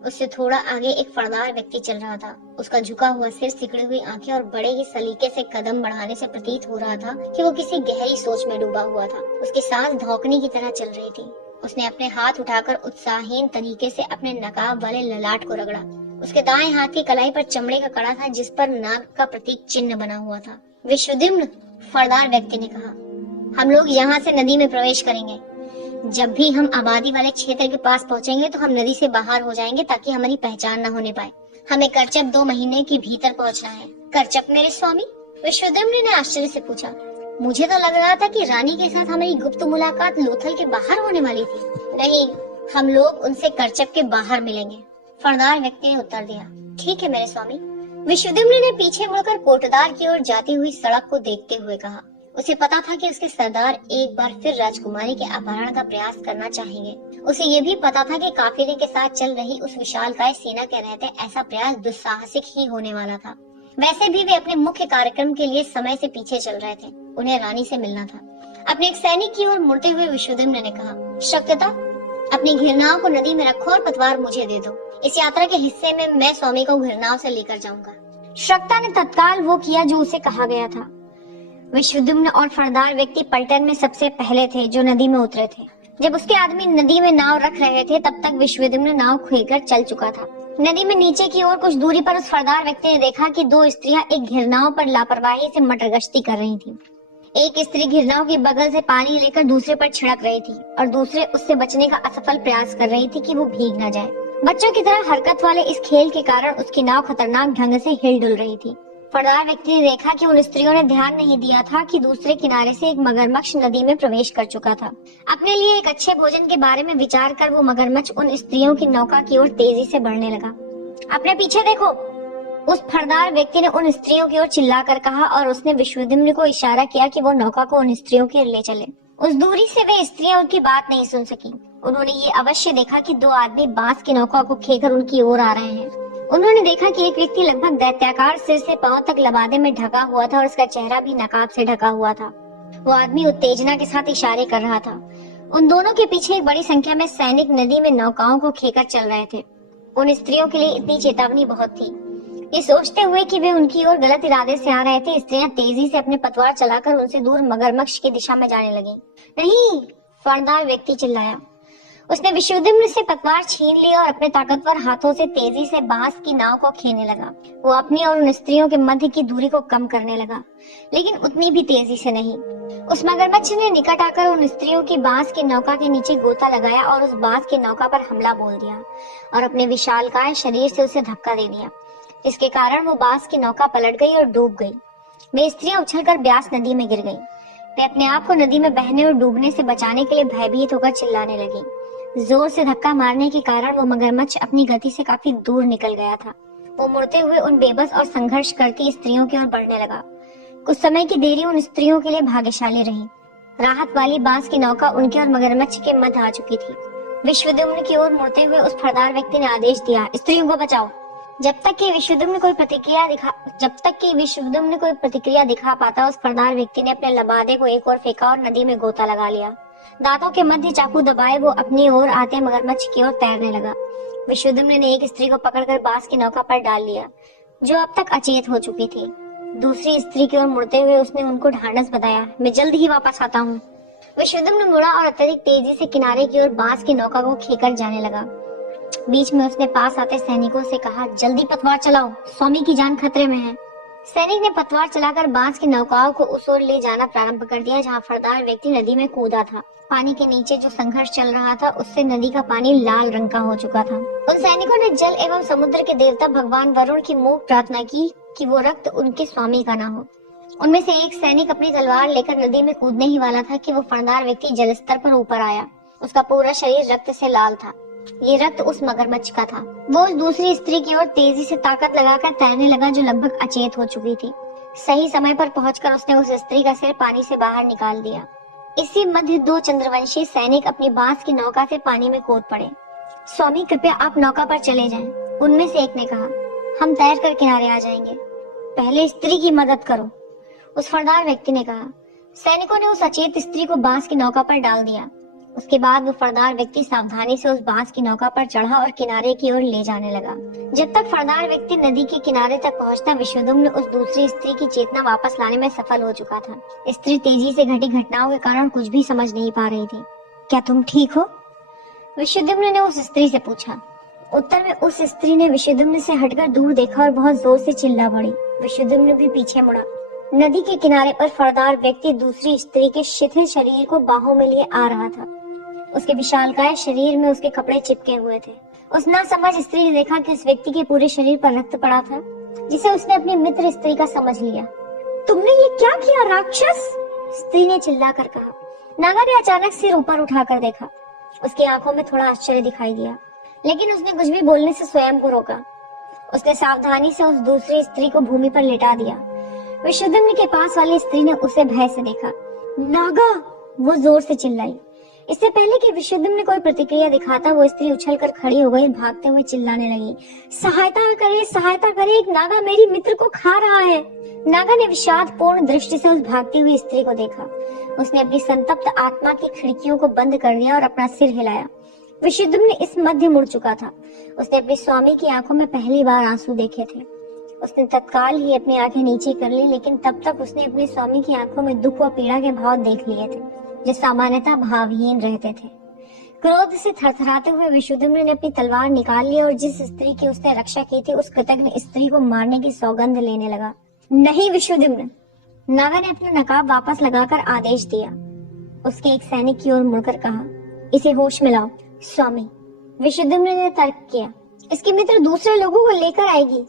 उससे थोड़ा आगे एक फड़दार व्यक्ति चल रहा था। उसका झुका हुआ सिर, सिकड़ी हुई आंखें और बड़े ही सलीके से कदम बढ़ाने से प्रतीत हो रहा था कि वो किसी गहरी सोच में डूबा हुआ था। उसकी सांस धौंकने की तरह चल रही थी। उसने अपने हाथ उठाकर उत्साहहीन तरीके से अपने नकाब वाले ललाट को रगड़ा। उसके दाएं हाथ की कलाई पर चमड़े का कड़ा था, जिस पर नाग का प्रतीक चिन्ह बना हुआ था। विश्वद्युम्न, फरदार व्यक्ति ने कहा, हम लोग यहाँ से नदी में प्रवेश करेंगे। जब भी हम आबादी वाले क्षेत्र के पास पहुँचेंगे तो हम नदी से बाहर हो जाएंगे ताकि हमारी पहचान न होने पाए। हमें करचप 2 महीने के भीतर पहुँचना है। करचप मेरे स्वामी? विश्वद्युम्न ने आश्चर्य से पूछा। मुझे तो लग रहा था कि रानी के साथ हमारी गुप्त मुलाकात लोथल के बाहर होने वाली थी। नहीं, हम लोग उनसे करचप के बाहर मिलेंगे, फरदार व्यक्ति ने उत्तर दिया। ठीक है मेरे स्वामी। विश्वद्युम्न ने पीछे मुड़कर कोटद्वार की ओर जाती हुई सड़क को देखते हुए कहा। उसे पता था कि उसके सरदार एक बार फिर राजकुमारी के अपहरण का प्रयास करना चाहेंगे। उसे ये भी पता था कि काफिले के साथ चल रही उस विशालकाय सेना के रहते ऐसा प्रयास दुस्साहसिक ही होने वाला था। वैसे भी वे अपने मुख्य कार्यक्रम के लिए समय से पीछे चल रहे थे। उन्हें रानी से मिलना था। अपने एक सैनिक की ओर मुड़ते हुए विश्वद्युम्न ने कहा, शक्यता, अपनी घिरनाओं को नदी में रखो और पतवार मुझे दे दो। इस यात्रा के हिस्से में मैं स्वामी को घिरनाओं से लेकर जाऊंगा। शक्ता ने तत्काल वो किया जो उसे कहा गया था। विश्वद्युम्न और फरदार व्यक्ति पलटन में सबसे पहले थे जो नदी में उतरे थे। जब उसके आदमी नदी में नाव रख रहे थे तब तक विश्वद्युम्न नाव खोलकर चल चुका था। नदी में नीचे की ओर कुछ दूरी पर उस फरदार व्यक्ति ने देखा कि 2 स्त्रियां एक घिरनाव पर लापरवाही से मटरगश्ती कर रही थीं। एक स्त्री घिरनाव के बगल से पानी लेकर दूसरे पर छिड़क रही थी और दूसरे उससे बचने का असफल प्रयास कर रही थी कि वो भीग न जाए। बच्चों की तरह हरकत वाले इस खेल के कारण उसकी नाव खतरनाक ढंग से हिल डुल रही थी। फरदार व्यक्ति ने देखा कि उन स्त्रियों ने ध्यान नहीं दिया था कि दूसरे किनारे से एक मगरमच्छ नदी में प्रवेश कर चुका था। अपने लिए एक अच्छे भोजन के बारे में विचार कर वो मगरमच्छ उन स्त्रियों की नौका की ओर तेजी से बढ़ने लगा। अपने पीछे देखो, उस फरदार व्यक्ति ने उन स्त्रियों की ओर चिल्लाकर कहा और उसने विश्वद्युम्न को इशारा किया कि वो नौका को उन स्त्रियों की ओर ले चले। उस दूरी से वे स्त्रियां उनकी बात नहीं सुन सकी। उन्होंने ये अवश्य देखा कि 2 आदमी बांस की नौका को खेकर उनकी ओर आ रहे हैं। उन्होंने देखा कि एक व्यक्ति लगभग दैत्याकार सिर से पांव तक लबादे में ढका हुआ था और उसका चेहरा भी नकाब से ढका हुआ था। वो आदमी उत्तेजना के साथ इशारे कर रहा था। उन दोनों के पीछे एक बड़ी संख्या में सैनिक नदी में नौकाओं को खेकर चल रहे थे। उन स्त्रियों के लिए इतनी चेतावनी बहुत थी। ये सोचते हुए कि वे उनकी ओर गलत इरादे से आ रहे थे, स्त्रियां तेजी से अपने पतवार चलाकर उनसे दूर मगरमच्छ की दिशा में जाने लगी। नहीं, फरदार व्यक्ति चिल्लाया। उसने विश्वद्युम्न से पतवार छीन ली और अपने ताकतवर हाथों से तेजी से बांस की नाव को खेने लगा। वो अपनी और उन स्त्रियों के मध्य की दूरी को कम करने लगा, लेकिन उतनी भी तेजी से नहीं। उस मगरमच्छ ने निकट आकर उन स्त्रियों की बांस की नौका के नीचे गोता लगाया और उस बांस की नौका पर हमला बोल दिया और अपने विशालकाय शरीर से उसे धक्का दे दिया, जिसके कारण वो बांस की नौका पलट गई और डूब गई। वे स्त्रियां उछलकर ब्यास नदी में गिर गईं। वे अपने आप को नदी में बहने और डूबने से बचाने के लिए भयभीत होकर चिल्लाने लगी। जोर से धक्का मारने के कारण वो मगरमच्छ अपनी गति से काफी दूर निकल गया था। वो मुड़ते हुए उन बेबस और संघर्ष करती स्त्रियों की ओर बढ़ने लगा। कुछ समय की देरी उन स्त्रियों के लिए भाग्यशाली रही। राहत वाली बांस की नौका उनके और मगरमच्छ के मध्य आ चुकी थी। विश्वद्युम्न की ओर मुड़ते हुए उस फरदार व्यक्ति ने आदेश दिया, स्त्रियों को बचाओ। जब तक कि विश्वद्युम्न कोई प्रतिक्रिया दिखा पाता, उस फरदार व्यक्ति ने अपने लबादे को एक ओर फेंका और नदी में गोता लगा लिया। दांतों के मध्य चाकू दबाए वो अपनी ओर आते मगरमच्छ की ओर तैरने लगा। विश्वद्युम्न ने एक स्त्री को पकड़कर बांस की नौका पर डाल लिया, जो अब तक अचेत हो चुकी थी। दूसरी स्त्री की ओर मुड़ते हुए उसने उनको ढांढस बताया, मैं जल्द ही वापस आता हूँ। विश्वद्युम्न मुड़ा और अत्यधिक तेजी से किनारे की ओर बांस की नौका को खेकर जाने लगा। बीच में उसने पास आते सैनिकों से कहा, जल्दी पतवार चलाओ, स्वामी की जान खतरे में है। सैनिक ने पतवार चलाकर बांस की नौकाओं को उस ओर ले जाना प्रारंभ कर दिया जहाँ फरदार व्यक्ति नदी में कूदा था। पानी के नीचे जो संघर्ष चल रहा था उससे नदी का पानी लाल रंग का हो चुका था। उन सैनिकों ने जल एवं समुद्र के देवता भगवान वरुण की मूक प्रार्थना की कि वो रक्त उनके स्वामी का न हो। उनमें से एक सैनिक अपनी तलवार लेकर नदी में कूदने ही वाला था कि वो फरदार व्यक्ति जलस्तर पर ऊपर आया। उसका पूरा शरीर रक्त से लाल था। ये रक्त उस मगरमच्छ का था। वो उस दूसरी स्त्री की ओर तेजी से ताकत लगाकर तैरने लगा जो लगभग अचेत हो चुकी थी। सही समय पर पहुंचकर उसने उस स्त्री का सिर पानी से बाहर निकाल दिया। इसी मध्य 2 चंद्रवंशी सैनिक अपनी बांस की नौका से पानी में कूद पड़े। स्वामी कृपया आप नौका पर चले जाएं। उनमें से एक ने कहा, हम तैर कर किनारे आ जाएंगे, पहले स्त्री की मदद करो। उस फरदार व्यक्ति ने कहा। सैनिकों ने उस अचेत स्त्री को बांस की नौका पर डाल दिया। उसके बाद वो फरदार व्यक्ति सावधानी से उस बांस की नौका पर चढ़ा और किनारे की ओर ले जाने लगा। जब तक फरदार व्यक्ति नदी के किनारे तक पहुंचता, विश्वद्युम्न उस दूसरी स्त्री की चेतना वापस लाने में सफल हो चुका था। स्त्री तेजी से घटी घटनाओं के कारण कुछ भी समझ नहीं पा रही थी। क्या तुम ठीक हो? विश्वद्युम्न ने उस स्त्री से पूछा। उत्तर में उस स्त्री ने विश्वद्युम्न से हटकर दूर देखा और बहुत जोर से चिल्ला पड़ी। विश्वद्युम्न भी पीछे मुड़ा। नदी के किनारे पर फरदार व्यक्ति दूसरी स्त्री के शिथिल शरीर को बाहों में लिए आ रहा था। उसके विशालकाय शरीर में उसके कपड़े चिपके हुए थे। उस नासमझ स्त्री ने देखा कि उस व्यक्ति के पूरे शरीर पर रक्त पड़ा था, जिसे उसने अपनी मित्र स्त्री का समझ लिया। तुमने ये क्या किया राक्षस? स्त्री ने चिल्लाकर कहा। नागा ने अचानक सिर ऊपर उठाकर देखा। उसकी आंखों में थोड़ा आश्चर्य दिखाई दिया, लेकिन उसने कुछ भी बोलने से स्वयं को रोका। उसने सावधानी से उस दूसरी स्त्री को भूमि पर लेटा दिया। विशुद्धम्न के पास वाली स्त्री ने उसे भय से देखा। नागा! वो जोर से चिल्लाई। इससे पहले कि विशुद्धम्न ने कोई प्रतिक्रिया दिखाता, वो स्त्री उछलकर खड़ी हो गई, भागते हुए चिल्लाने लगी, सहायता करे, एक नागा मेरी मित्र को खा रहा है। नागा ने विषाद पूर्ण दृष्टि से उस भागती हुई स्त्री को देखा। उसने अपनी संतप्त आत्मा की खिड़कियों को बंद कर दिया और अपना सिर हिलाया। विशुद्धम्न इस मध्य मुड़ चुका था। उसने अपने स्वामी की आंखों में पहली बार आंसू देखे थे। उसने तत्काल ही अपनी आंखें नीचे कर ली, लेकिन तब तक उसने अपने स्वामी की आंखों में दुख व पीड़ा के भाव देख लिए थे, जो सामान्यतः भावहीन रहते थे। क्रोध से थरथराते हुए विशुद्धम्न ने अपनी तलवार निकाल ली और जिस स्त्री की उसने रक्षा की थी, उस कृतज्ञ स्त्री को मारने की सौगंध लेने लगा। नहीं विशुद्धम्न! नागा ने अपना नकाब वापस लगाकर आदेश दिया। उसके एक सैनिक की ओर मुड़कर कहा, इसे होश में लाओ। स्वामी, विशुद्धम्न ने तर्क किया, इसकी मित्र दूसरे लोगों को लेकर आएगी।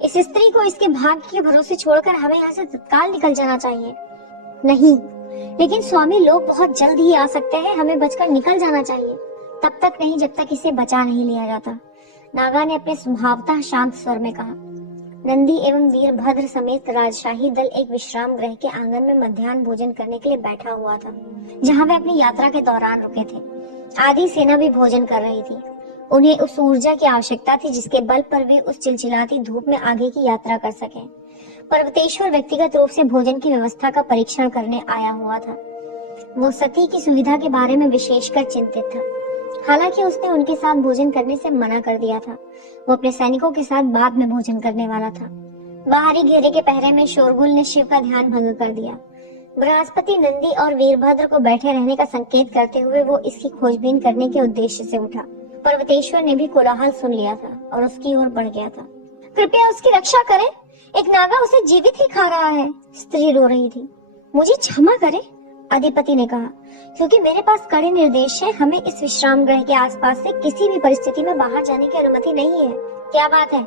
इस स्त्री को इसके भाग्य के भरोसे छोड़कर हमें यहाँ से तत्काल निकल जाना चाहिए। नहीं, लेकिन स्वामी, लोग बहुत जल्द ही आ सकते हैं, हमें बचकर निकल जाना चाहिए। तब तक नहीं जब तक इसे बचा नहीं लिया जाता। नागा ने अपने स्वभावतः शांत स्वर में कहा। नंदी एवं वीरभद्र समेत राजशाही दल एक विश्राम गृह के आंगन में मध्याह्न भोजन करने के लिए बैठा हुआ था, जहाँ वे अपनी यात्रा के दौरान रुके थे। आधी सेना भी भोजन कर रही थी। उन्हें उस ऊर्जा की आवश्यकता थी जिसके बल पर वे उस चिलचिलाती धूप में आगे की यात्रा कर सकें। पर्वतेश्वर व्यक्तिगत रूप से भोजन की व्यवस्था का परीक्षण करने आया हुआ था। वो सती की सुविधा के बारे में विशेषकर चिंतित था। हालांकि उसने उनके साथ भोजन करने से मना कर दिया था। वो अपने सैनिकों के साथ बाद में भोजन करने वाला था। बाहरी घेरे के पहरे में शोरगुल ने शिव का ध्यान भंग कर दिया। बृहस्पति नंदी और वीरभद्र को बैठे रहने का संकेत करते हुए वो इसकी खोजबीन करने के उद्देश्य से उठा। पर्वतेश्वर ने भी कोलाहल सुन लिया था और उसकी ओर बढ़ गया था। कृपया उसकी रक्षा करें, एक नागा उसे जीवित ही खा रहा है। स्त्री रो रही थी। मुझे क्षमा करें, अधिपति ने कहा, क्योंकि मेरे पास कड़े निर्देश है। हमें इस विश्राम गृह के आसपास से किसी भी परिस्थिति में बाहर जाने की अनुमति नहीं है। क्या बात है?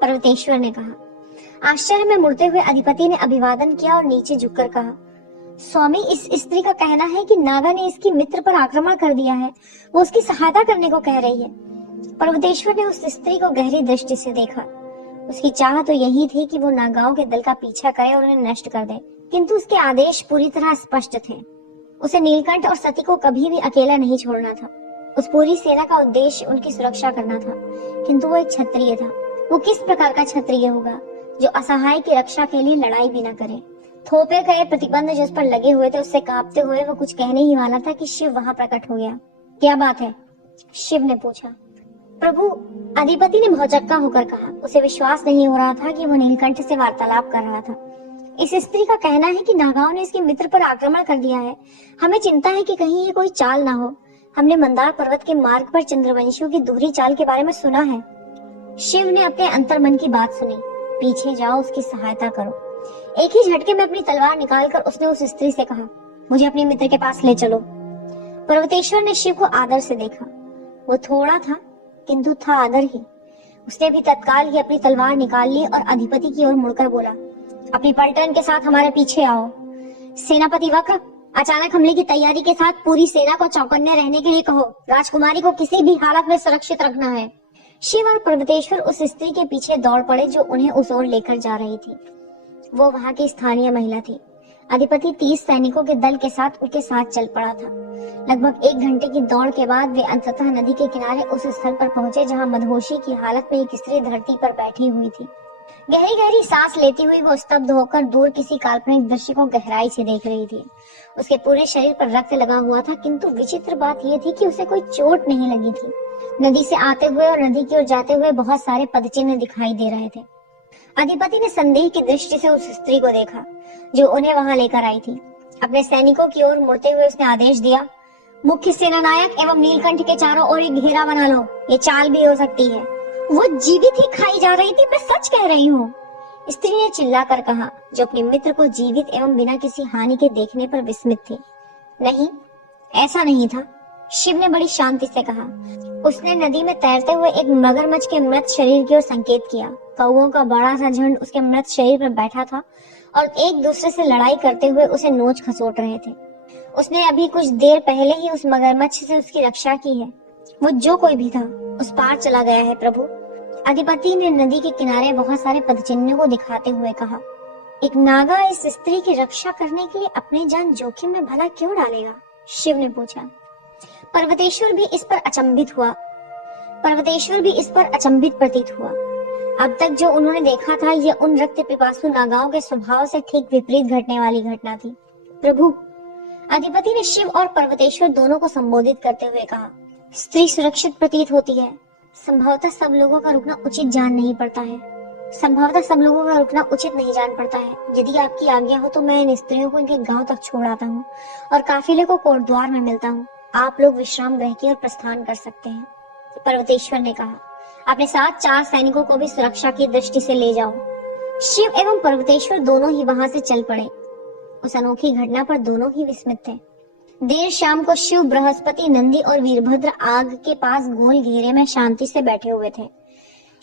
पर्वतेश्वर ने कहा। आश्चर्य में मुड़ते हुए अधिपति ने अभिवादन किया और नीचे झुककर कहा, स्वामी, इस स्त्री का कहना है कि नागा ने इसकी मित्र पर आक्रमण कर दिया है। वो उसकी सहायता करने को कह रही है। पर्वतेश्वर ने उस स्त्री को गहरी दृष्टि से देखा। उसकी चाह तो यही थी कि वो नागाओं के दल का पीछा करे और उन्हें नष्ट कर दे, किंतु उसके आदेश पूरी तरह स्पष्ट थे। उसे नीलकंठ और सती को कभी भी अकेला नहीं छोड़ना था। उस पूरी सेना का उद्देश्य उनकी सुरक्षा करना था, किंतु वो एक क्षत्रिय था। वो किस प्रकार का क्षत्रिय होगा जो असहाय की रक्षा के लिए लड़ाई भी न करे? थोपे गए प्रतिबंध जिस पर लगे हुए थे, उससे कांपते हुए वो कुछ कहने ही वाला था कि शिव वहां प्रकट हो गया। क्या बात है? शिव ने पूछा। प्रभु, अधिपति ने भौचक्का होकर कहा। उसे विश्वास नहीं हो रहा था कि वो नीलकंठ से वार्तालाप कर रहा था। इस स्त्री का कहना है कि नागाओं ने इसके मित्र पर आक्रमण कर दिया है। हमें चिंता है कि कहीं ये कोई चाल ना हो। हमने मंदार पर्वत के मार्ग पर चंद्रवंशियों की दोहरी चाल के बारे में सुना है। शिव ने अपने अंतर्मन की बात सुनी। पीछे जाओ, उसकी सहायता करो। एक ही झटके में अपनी तलवार निकालकर उसने उस स्त्री से कहा, मुझे अपने मित्र के पास ले चलो। पर्वतेश्वर ने शिव को आदर से देखा। वो थोड़ा था, किंतु था आदर ही। उसने भी तत्काल ही अपनी तलवार निकाल ली और अधिपति की ओर मुड़कर बोला, अपनी पलटन के साथ हमारे पीछे आओ। सेनापति वक्र, अचानक हमले की तैयारी के साथ पूरी सेना को चौकन्ने रहने के लिए कहो। राजकुमारी को किसी भी हालत में सुरक्षित रखना है। शिव और पर्वतेश्वर उस स्त्री के पीछे दौड़ पड़े जो उन्हें उस ओर लेकर जा रही थी। वो वहां की स्थानीय महिला थी। अधिपति 30 सैनिकों के दल के साथ उनके साथ चल पड़ा था। लगभग 1 घंटे की दौड़ के बाद वे अंततः नदी के किनारे उस स्थल पर पहुंचे जहां मदहोशी की हालत में एक स्त्री धरती पर बैठी हुई थी। गहरी गहरी सांस लेती हुई वो स्तब्ध होकर दूर किसी काल्पनिक दृश्य को गहराई से देख रही थी। उसके पूरे शरीर पर रक्त लगा हुआ था, किंतु विचित्र बात यह थी कि उसे कोई चोट नहीं लगी थी। नदी से आते हुए और नदी की ओर जाते हुए बहुत सारे पदचिन्ह दिखाई दे रहे थे। अधिपति ने संदेह की दृष्टि से उस स्त्री को देखा जो उन्हें वहां लेकर आई थी। अपने सैनिकों की ओर मुड़ते हुए उसने आदेश दिया, मुख्य सेनानायक एवं नीलकंठ के चारों ओर एक घेरा बना लो। ये चाल भी हो सकती है। वो जीवित ही खाई जा रही थी, मैं सच कह रही हूँ। स्त्री ने चिल्लाकर कहा, जो अपने मित्र को जीवित एवं बिना किसी हानि के देखने पर विस्मित थी। नहीं, ऐसा नहीं था, शिव ने बड़ी शांति से कहा। उसने नदी में तैरते हुए एक मगरमच्छ के मृत शरीर की ओर संकेत किया। कौओं का बड़ा सा झुंड उसके मृत शरीर पर बैठा था और एक दूसरे से लड़ाई करते हुए उसे नोच खसोट रहे थे। उसने अभी कुछ देर पहले ही उस मगरमच्छ से उसकी रक्षा की है। वो जो कोई भी था उस पार चला गया है प्रभु। अधिपति ने नदी के किनारे बहुत सारे पदचिन्हों को दिखाते हुए कहा, एक नागा इस स्त्री की रक्षा करने के लिए अपनी जान जोखिम में भला क्यों डालेगा? शिव ने पूछा। पर्वतेश्वर भी इस पर अचंभित प्रतीत हुआ। अब तक जो उन्होंने देखा था यह उन रक्त पिपासु नागाओं के स्वभाव से ठीक विपरीत घटने वाली घटना थी। प्रभु, अधिपति ने शिव और पर्वतेश्वर दोनों को संबोधित करते हुए कहा, स्त्री सुरक्षित प्रतीत होती है। संभवतः सब लोगों का रुकना उचित नहीं जान पड़ता है। यदि आपकी आज्ञा हो तो मैं इन स्त्रियों को इनके गांव तक छोड़ आता हूँ और काफिले को कोटद्वार में मिलता हूँ। आप लोग विश्राम गृह की ओर प्रस्थान कर सकते हैं। पर्वतेश्वर ने कहा, अपने साथ 4 सैनिकों को भी सुरक्षा की दृष्टि से ले जाओ। शिव एवं पर्वतेश्वर दोनों ही वहां से चल पड़े। उस अनोखी घटना पर दोनों ही विस्मित थे। देर शाम को शिव, बृहस्पति, नंदी और वीरभद्र आग के पास गोल घेरे में शांति से बैठे हुए थे।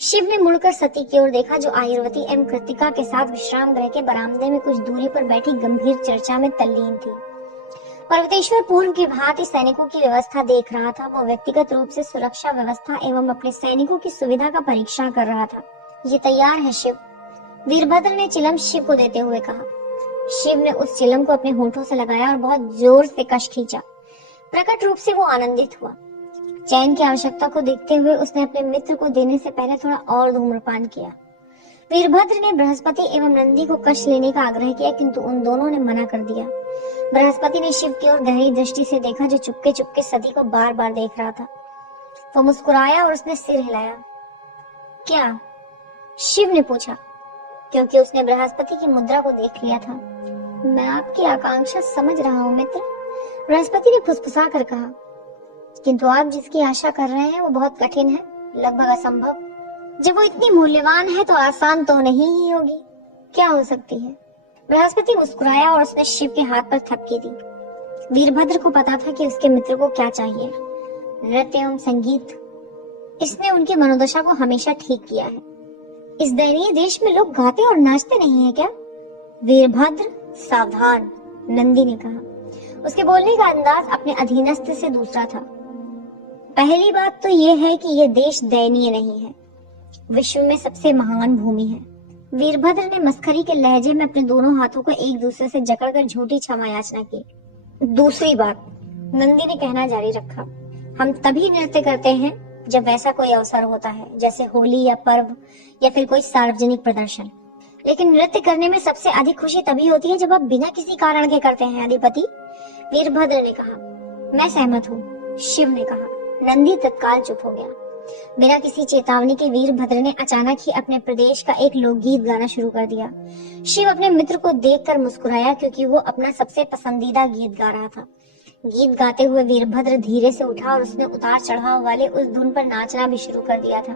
शिव ने मुड़कर सती की ओर देखा, जो आयुर्वती एवं कृतिका के साथ विश्राम गृह के बरामदे में कुछ दूरी पर बैठी गंभीर चर्चा में तल्लीन थी। पर्वतेश्वर पूर्व की भांति सैनिकों की व्यवस्था देख रहा था। वो व्यक्तिगत रूप से सुरक्षा व्यवस्था एवं अपने सैनिकों की सुविधा का परीक्षण कर रहा था। ये तैयार है शिव, वीरभद्र ने चिलम शिव को देते हुए कहा। शिव ने उस चिलम को अपने होठों से लगाया और बहुत जोर से कश खींचा। प्रकट रूप से वो आनंदित हुआ। चैन की आवश्यकता को देखते हुए उसने अपने मित्र को देने से पहले थोड़ा और धूम्रपान किया। वीरभद्र ने बृहस्पति एवं नंदी को कश लेने का आग्रह किया, किंतु उन दोनों ने मना कर दिया। बृहस्पति ने शिव की ओर गहरी दृष्टि से देखा, जो चुपके चुपके सती को बार बार देख रहा था। वो मुस्कुराया और उसने सिर हिलाया। क्या? शिव ने पूछा, क्योंकि उसने बृहस्पति की मुद्रा को देख लिया था। मैं आपकी आकांक्षा समझ रहा हूँ मित्र, बृहस्पति ने फुसफुसा कर कहा, किंतु आप जिसकी आशा कर रहे हैं वो बहुत कठिन है, लगभग असंभव। जब वो इतनी मूल्यवान है तो आसान तो नहीं ही होगी। क्या हो सकती है? बृहस्पति मुस्कुराया और उसने शिव के हाथ पर थपकी दी। वीरभद्र को पता था कि उसके मित्र को क्या चाहिए। नृत्य एवं संगीत, इसने उनकी मनोदशा को हमेशा ठीक किया है। इस दयनीय देश में लोग गाते और नाचते नहीं है क्या? वीरभद्र सावधान, नंदी ने कहा। उसके बोलने का अंदाज अपने अधीनस्थ से दूसरा था। पहली बात तो यह है कि यह देश दयनीय नहीं है, विश्व में सबसे महान भूमि है। वीरभद्र ने मस्खरी के लहजे में अपने दोनों हाथों को एक दूसरे से जकड़कर झूठी क्षमा याचना की। दूसरी बात, नंदी ने कहना जारी रखा, हम तभी नृत्य करते हैं जब वैसा कोई अवसर होता है, जैसे होली या पर्व या फिर कोई सार्वजनिक प्रदर्शन। लेकिन नृत्य करने में सबसे अधिक खुशी तभी होती है जब आप बिना किसी कारण के करते हैं अधिपति, वीरभद्र ने कहा। मैं सहमत हूँ, शिव ने कहा। नंदी तत्काल चुप हो गया। बिना किसी चेतावनी के वीरभद्र ने अचानक ही अपने प्रदेश का एक लोकगीत गाना शुरू कर दिया। शिव अपने मित्र को देखकर मुस्कुराया, क्योंकि वो अपना सबसे पसंदीदा गीत गा रहा था। गीत गाते हुए वीरभद्र धीरे से उठा और उसने उतार चढ़ाव वाले उस धुन पर नाचना भी शुरू कर दिया था।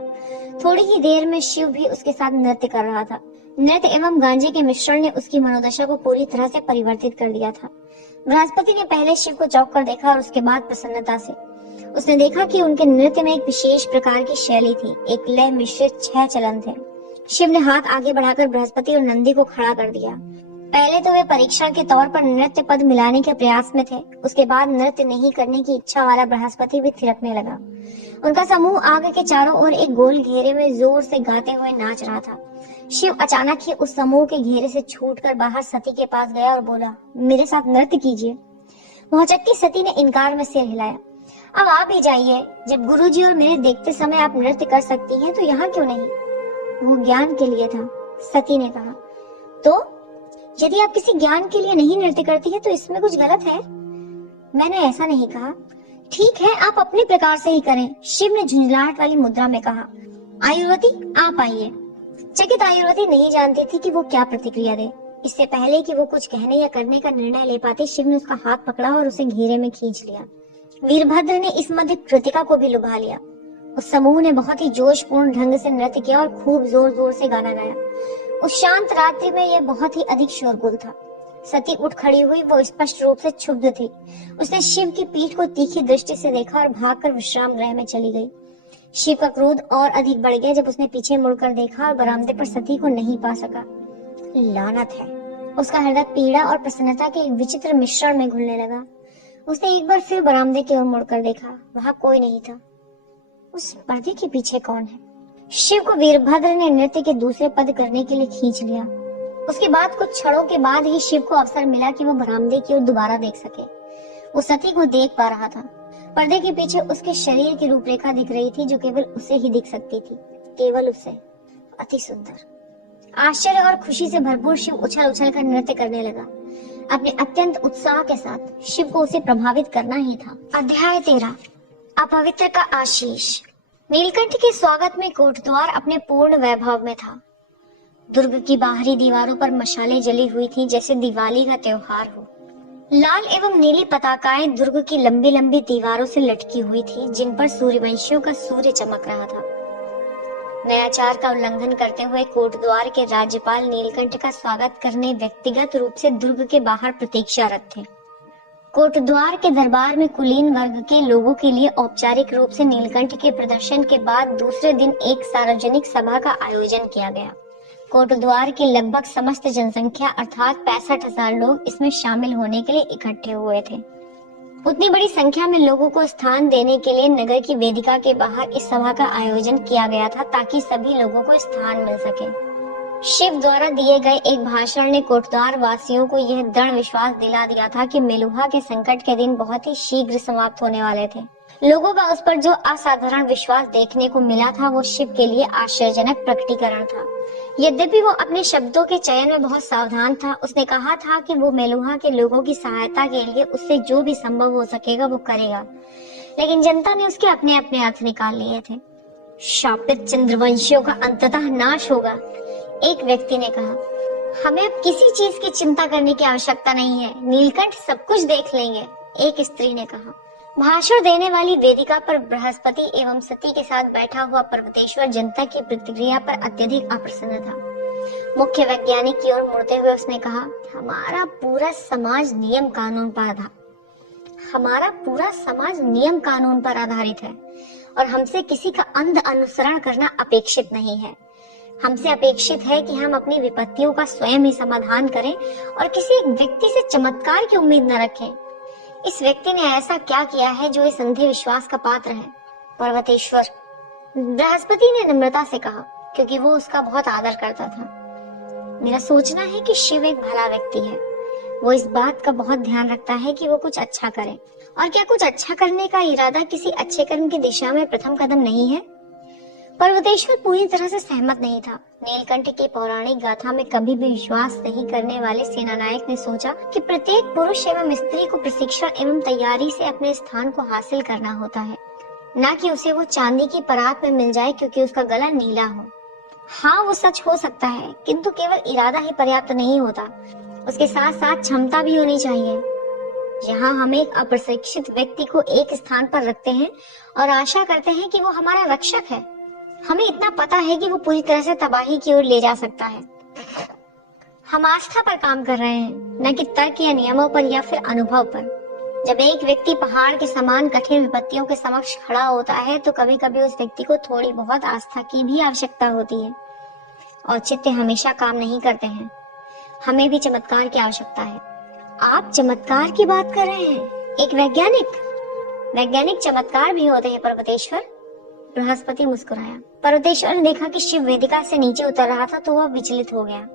थोड़ी ही देर में शिव भी उसके साथ नृत्य कर रहा था। नृत्य एवं गांजे के मिश्रण ने उसकी मनोदशा को पूरी तरह से परिवर्तित कर दिया था। बृहस्पति ने पहले शिव को चौंक कर देखा और उसके बाद प्रसन्नता से। उसने देखा कि उनके नृत्य में एक विशेष प्रकार की शैली थी, एक लय मिश्रित 6 चलन थे। शिव ने हाथ आगे बढ़ाकर बृहस्पति और नंदी को खड़ा कर दिया। पहले तो वे परीक्षण के तौर पर नृत्य पद मिलाने के प्रयास में थे। उसके बाद नृत्य नहीं करने की इच्छा वाला बृहस्पति भी थिरकने लगा। उनका समूह आग के चारों ओर एक गोल घेरे में जोर से गाते हुए नाच रहा था। शिव अचानक ही उस समूह के घेरे से छूटकर बाहर सती के पास गया और बोला, मेरे साथ नृत्य कीजिए। भौचक्की सती ने इनकार में सिर हिलाया। अब आप ही जाइए, जब गुरुजी और मेरे देखते समय आप नृत्य कर सकती हैं तो यहाँ क्यों नहीं? वो ज्ञान के लिए था, सती ने कहा। तो यदि आप किसी ज्ञान के लिए नहीं नृत्य करती है तो इसमें कुछ गलत है? मैंने ऐसा नहीं कहा। ठीक है, आप अपने प्रकार से ही करें, शिव ने झुंझलाहट वाली मुद्रा में कहा। आयुर्वती, आप आइए। चकित आयुर्वती नहीं जानती थी कि वो क्या प्रतिक्रिया दे। इससे पहले कि वो कुछ कहने या करने का निर्णय ले पाती, शिव ने उसका हाथ पकड़ा और उसे घेरे में खींच लिया। वीरभद्र ने इस मध्य कृतिका को भी लुभा लिया। उस समूह ने बहुत ही जोशपूर्ण ढंग से नृत्य किया और खूब जोर जोर से गाना गाया। उस शांत रात्रि में यह बहुत ही अधिक शोरगुल था। सती उठ खड़ी हुई, वो स्पष्ट रूप से क्षुब्ध थी। उसने शिव की पीठ को तीखी दृष्टि से देखा और भागकर विश्राम गृह में चली गई। शिव का क्रोध और अधिक बढ़ गया जब उसने पीछे मुड़कर देखा और बरामदे पर सती को नहीं पा सका। लानत है। उसका हृदय पीड़ा और प्रसन्नता के एक विचित्र मिश्रण में घुलने लगा। उसने एक बार फिर बरामदे की ओर मुड़कर देखा, वहां कोई नहीं था। उस पर्दे के पीछे कौन है? शिव को वीरभद्र ने नृत्य के दूसरे पद करने के लिए खींच लिया। उसके बाद कुछ क्षणों के बाद ही शिव को अवसर मिला कि वो बरामदे की ओर दोबारा देख सके। वो सती को देख पा रहा था। पर्दे के पीछे उसके शरीर की रूपरेखा दिख रही थी जो केवल उसे ही दिख सकती थी, केवल उसे। अति सुंदर। आश्चर्य और खुशी से भरपूर शिव उछल उछल कर नृत्य करने लगा। अपने अत्यंत उत्साह के साथ शिव को उसे प्रभावित करना ही था। अध्याय 13। अपवित्र का आशीष। नीलकंठ के स्वागत में कोटद्वार अपने पूर्ण वैभव में था। दुर्ग की बाहरी दीवारों पर मशालें जली हुई थीं, जैसे दिवाली का त्योहार हो। लाल एवं नीली पताकाएं दुर्ग की लंबी लंबी दीवारों से लटकी हुई थी, जिन पर सूर्यवंशियों का सूर्य चमक रहा था। नयाचार का उल्लंघन करते हुए कोटद्वार के राज्यपाल नीलकंठ का स्वागत करने व्यक्तिगत रूप से दुर्ग के बाहर प्रतीक्षारत थे। कोटद्वार के दरबार में कुलीन वर्ग के लोगों के लिए औपचारिक रूप से नीलकंठ के प्रदर्शन के बाद दूसरे दिन एक सार्वजनिक सभा का आयोजन किया गया। कोटद्वार की लगभग समस्त जनसंख्या अर्थात 65,000 लोग इसमें शामिल होने के लिए इकट्ठे हुए थे। उतनी बड़ी संख्या में लोगों को स्थान देने के लिए नगर की वेदिका के बाहर इस सभा का आयोजन किया गया था, ताकि सभी लोगों को स्थान मिल सके। शिव द्वारा दिए गए एक भाषण ने कोटद्वार वासियों को यह दृढ़ विश्वास दिला दिया था कि मेलुहा के संकट के दिन बहुत ही शीघ्र समाप्त होने वाले थे। लोगों का उस पर जो असाधारण विश्वास देखने को मिला था, वो शिव के लिए आश्चर्यजनक प्रकटीकरण था। यद्यपि वो अपने शब्दों के चयन में बहुत सावधान था, उसने कहा था कि वो मेलुहा के लोगों की सहायता के लिए उससे जो भी संभव हो सकेगा वो करेगा, लेकिन जनता ने उसके अपने अपने अर्थ निकाल लिए थे। शापित चंद्रवंशियों का अंततः नाश होगा, एक व्यक्ति ने कहा। हमें अब किसी चीज की चिंता करने की आवश्यकता नहीं है, नीलकंठ सब कुछ देख लेंगे, एक स्त्री ने कहा। भाषण देने वाली वेदिका पर बृहस्पति एवं सती के साथ बैठा हुआ पर्वतेश्वर जनता की प्रतिक्रिया पर अत्यधिक अप्रसन्न था। मुख्य वैज्ञानिक की ओर मुड़ते हुए उसने कहा, हमारा पूरा समाज नियम कानून पर आधारित है और हमसे किसी का अंध अनुसरण करना अपेक्षित नहीं है। हमसे अपेक्षित है कि हम अपनी विपत्तियों का स्वयं ही समाधान करें और किसी एक व्यक्ति से चमत्कार की उम्मीद न रखें। इस व्यक्ति ने ऐसा क्या किया है जो इस अंधे विश्वास का पात्र है? पर्वतेश्वर, बृहस्पति ने नम्रता से कहा, क्योंकि वो उसका बहुत आदर करता था। मेरा सोचना है कि शिव एक भला व्यक्ति है। वो इस बात का बहुत ध्यान रखता है कि वो कुछ अच्छा करे। और क्या कुछ अच्छा करने का इरादा किसी अच्छे कर्म की दिशा में प्रथम कदम नहीं है? पर्वतेश्वर पूरी तरह से सहमत नहीं था। नीलकंठ की पौराणिक गाथा में कभी भी विश्वास नहीं करने वाले सेनानायक ने सोचा कि प्रत्येक पुरुष एवं स्त्री को प्रशिक्षण एवं तैयारी से अपने स्थान को हासिल करना होता है, न कि उसे वो चांदी की परात में मिल जाए क्योंकि उसका गला नीला हो। हाँ, वो सच हो सकता है, किंतु केवल इरादा ही पर्याप्त नहीं होता, उसके साथ साथ क्षमता भी होनी चाहिए। यहाँ हम एक अप्रशिक्षित व्यक्ति को एक स्थान पर रखते हैं और आशा करते हैं कि वो हमारा रक्षक है। हमें इतना पता है कि वो पूरी तरह से तबाही की ओर ले जा सकता है। हम आस्था पर काम कर रहे हैं, न कि तर्क या नियमों पर या फिर अनुभव पर। जब एक व्यक्ति पहाड़ के समान कठिन विपत्तियों के समक्ष खड़ा होता है तो कभी कभी उस व्यक्ति को थोड़ी बहुत आस्था की भी आवश्यकता होती है। औचित्य हमेशा काम नहीं करते हैं, हमें भी चमत्कार की आवश्यकता है। आप चमत्कार की बात कर रहे हैं? एक वैज्ञानिक चमत्कार भी होते हैं पर्वतेश्वर। बृहस्पति मुस्कुराया। पर्वतेश्वर ने देखा कि शिव वेदिका से नीचे उतर रहा था तो वह विचलित हो गया।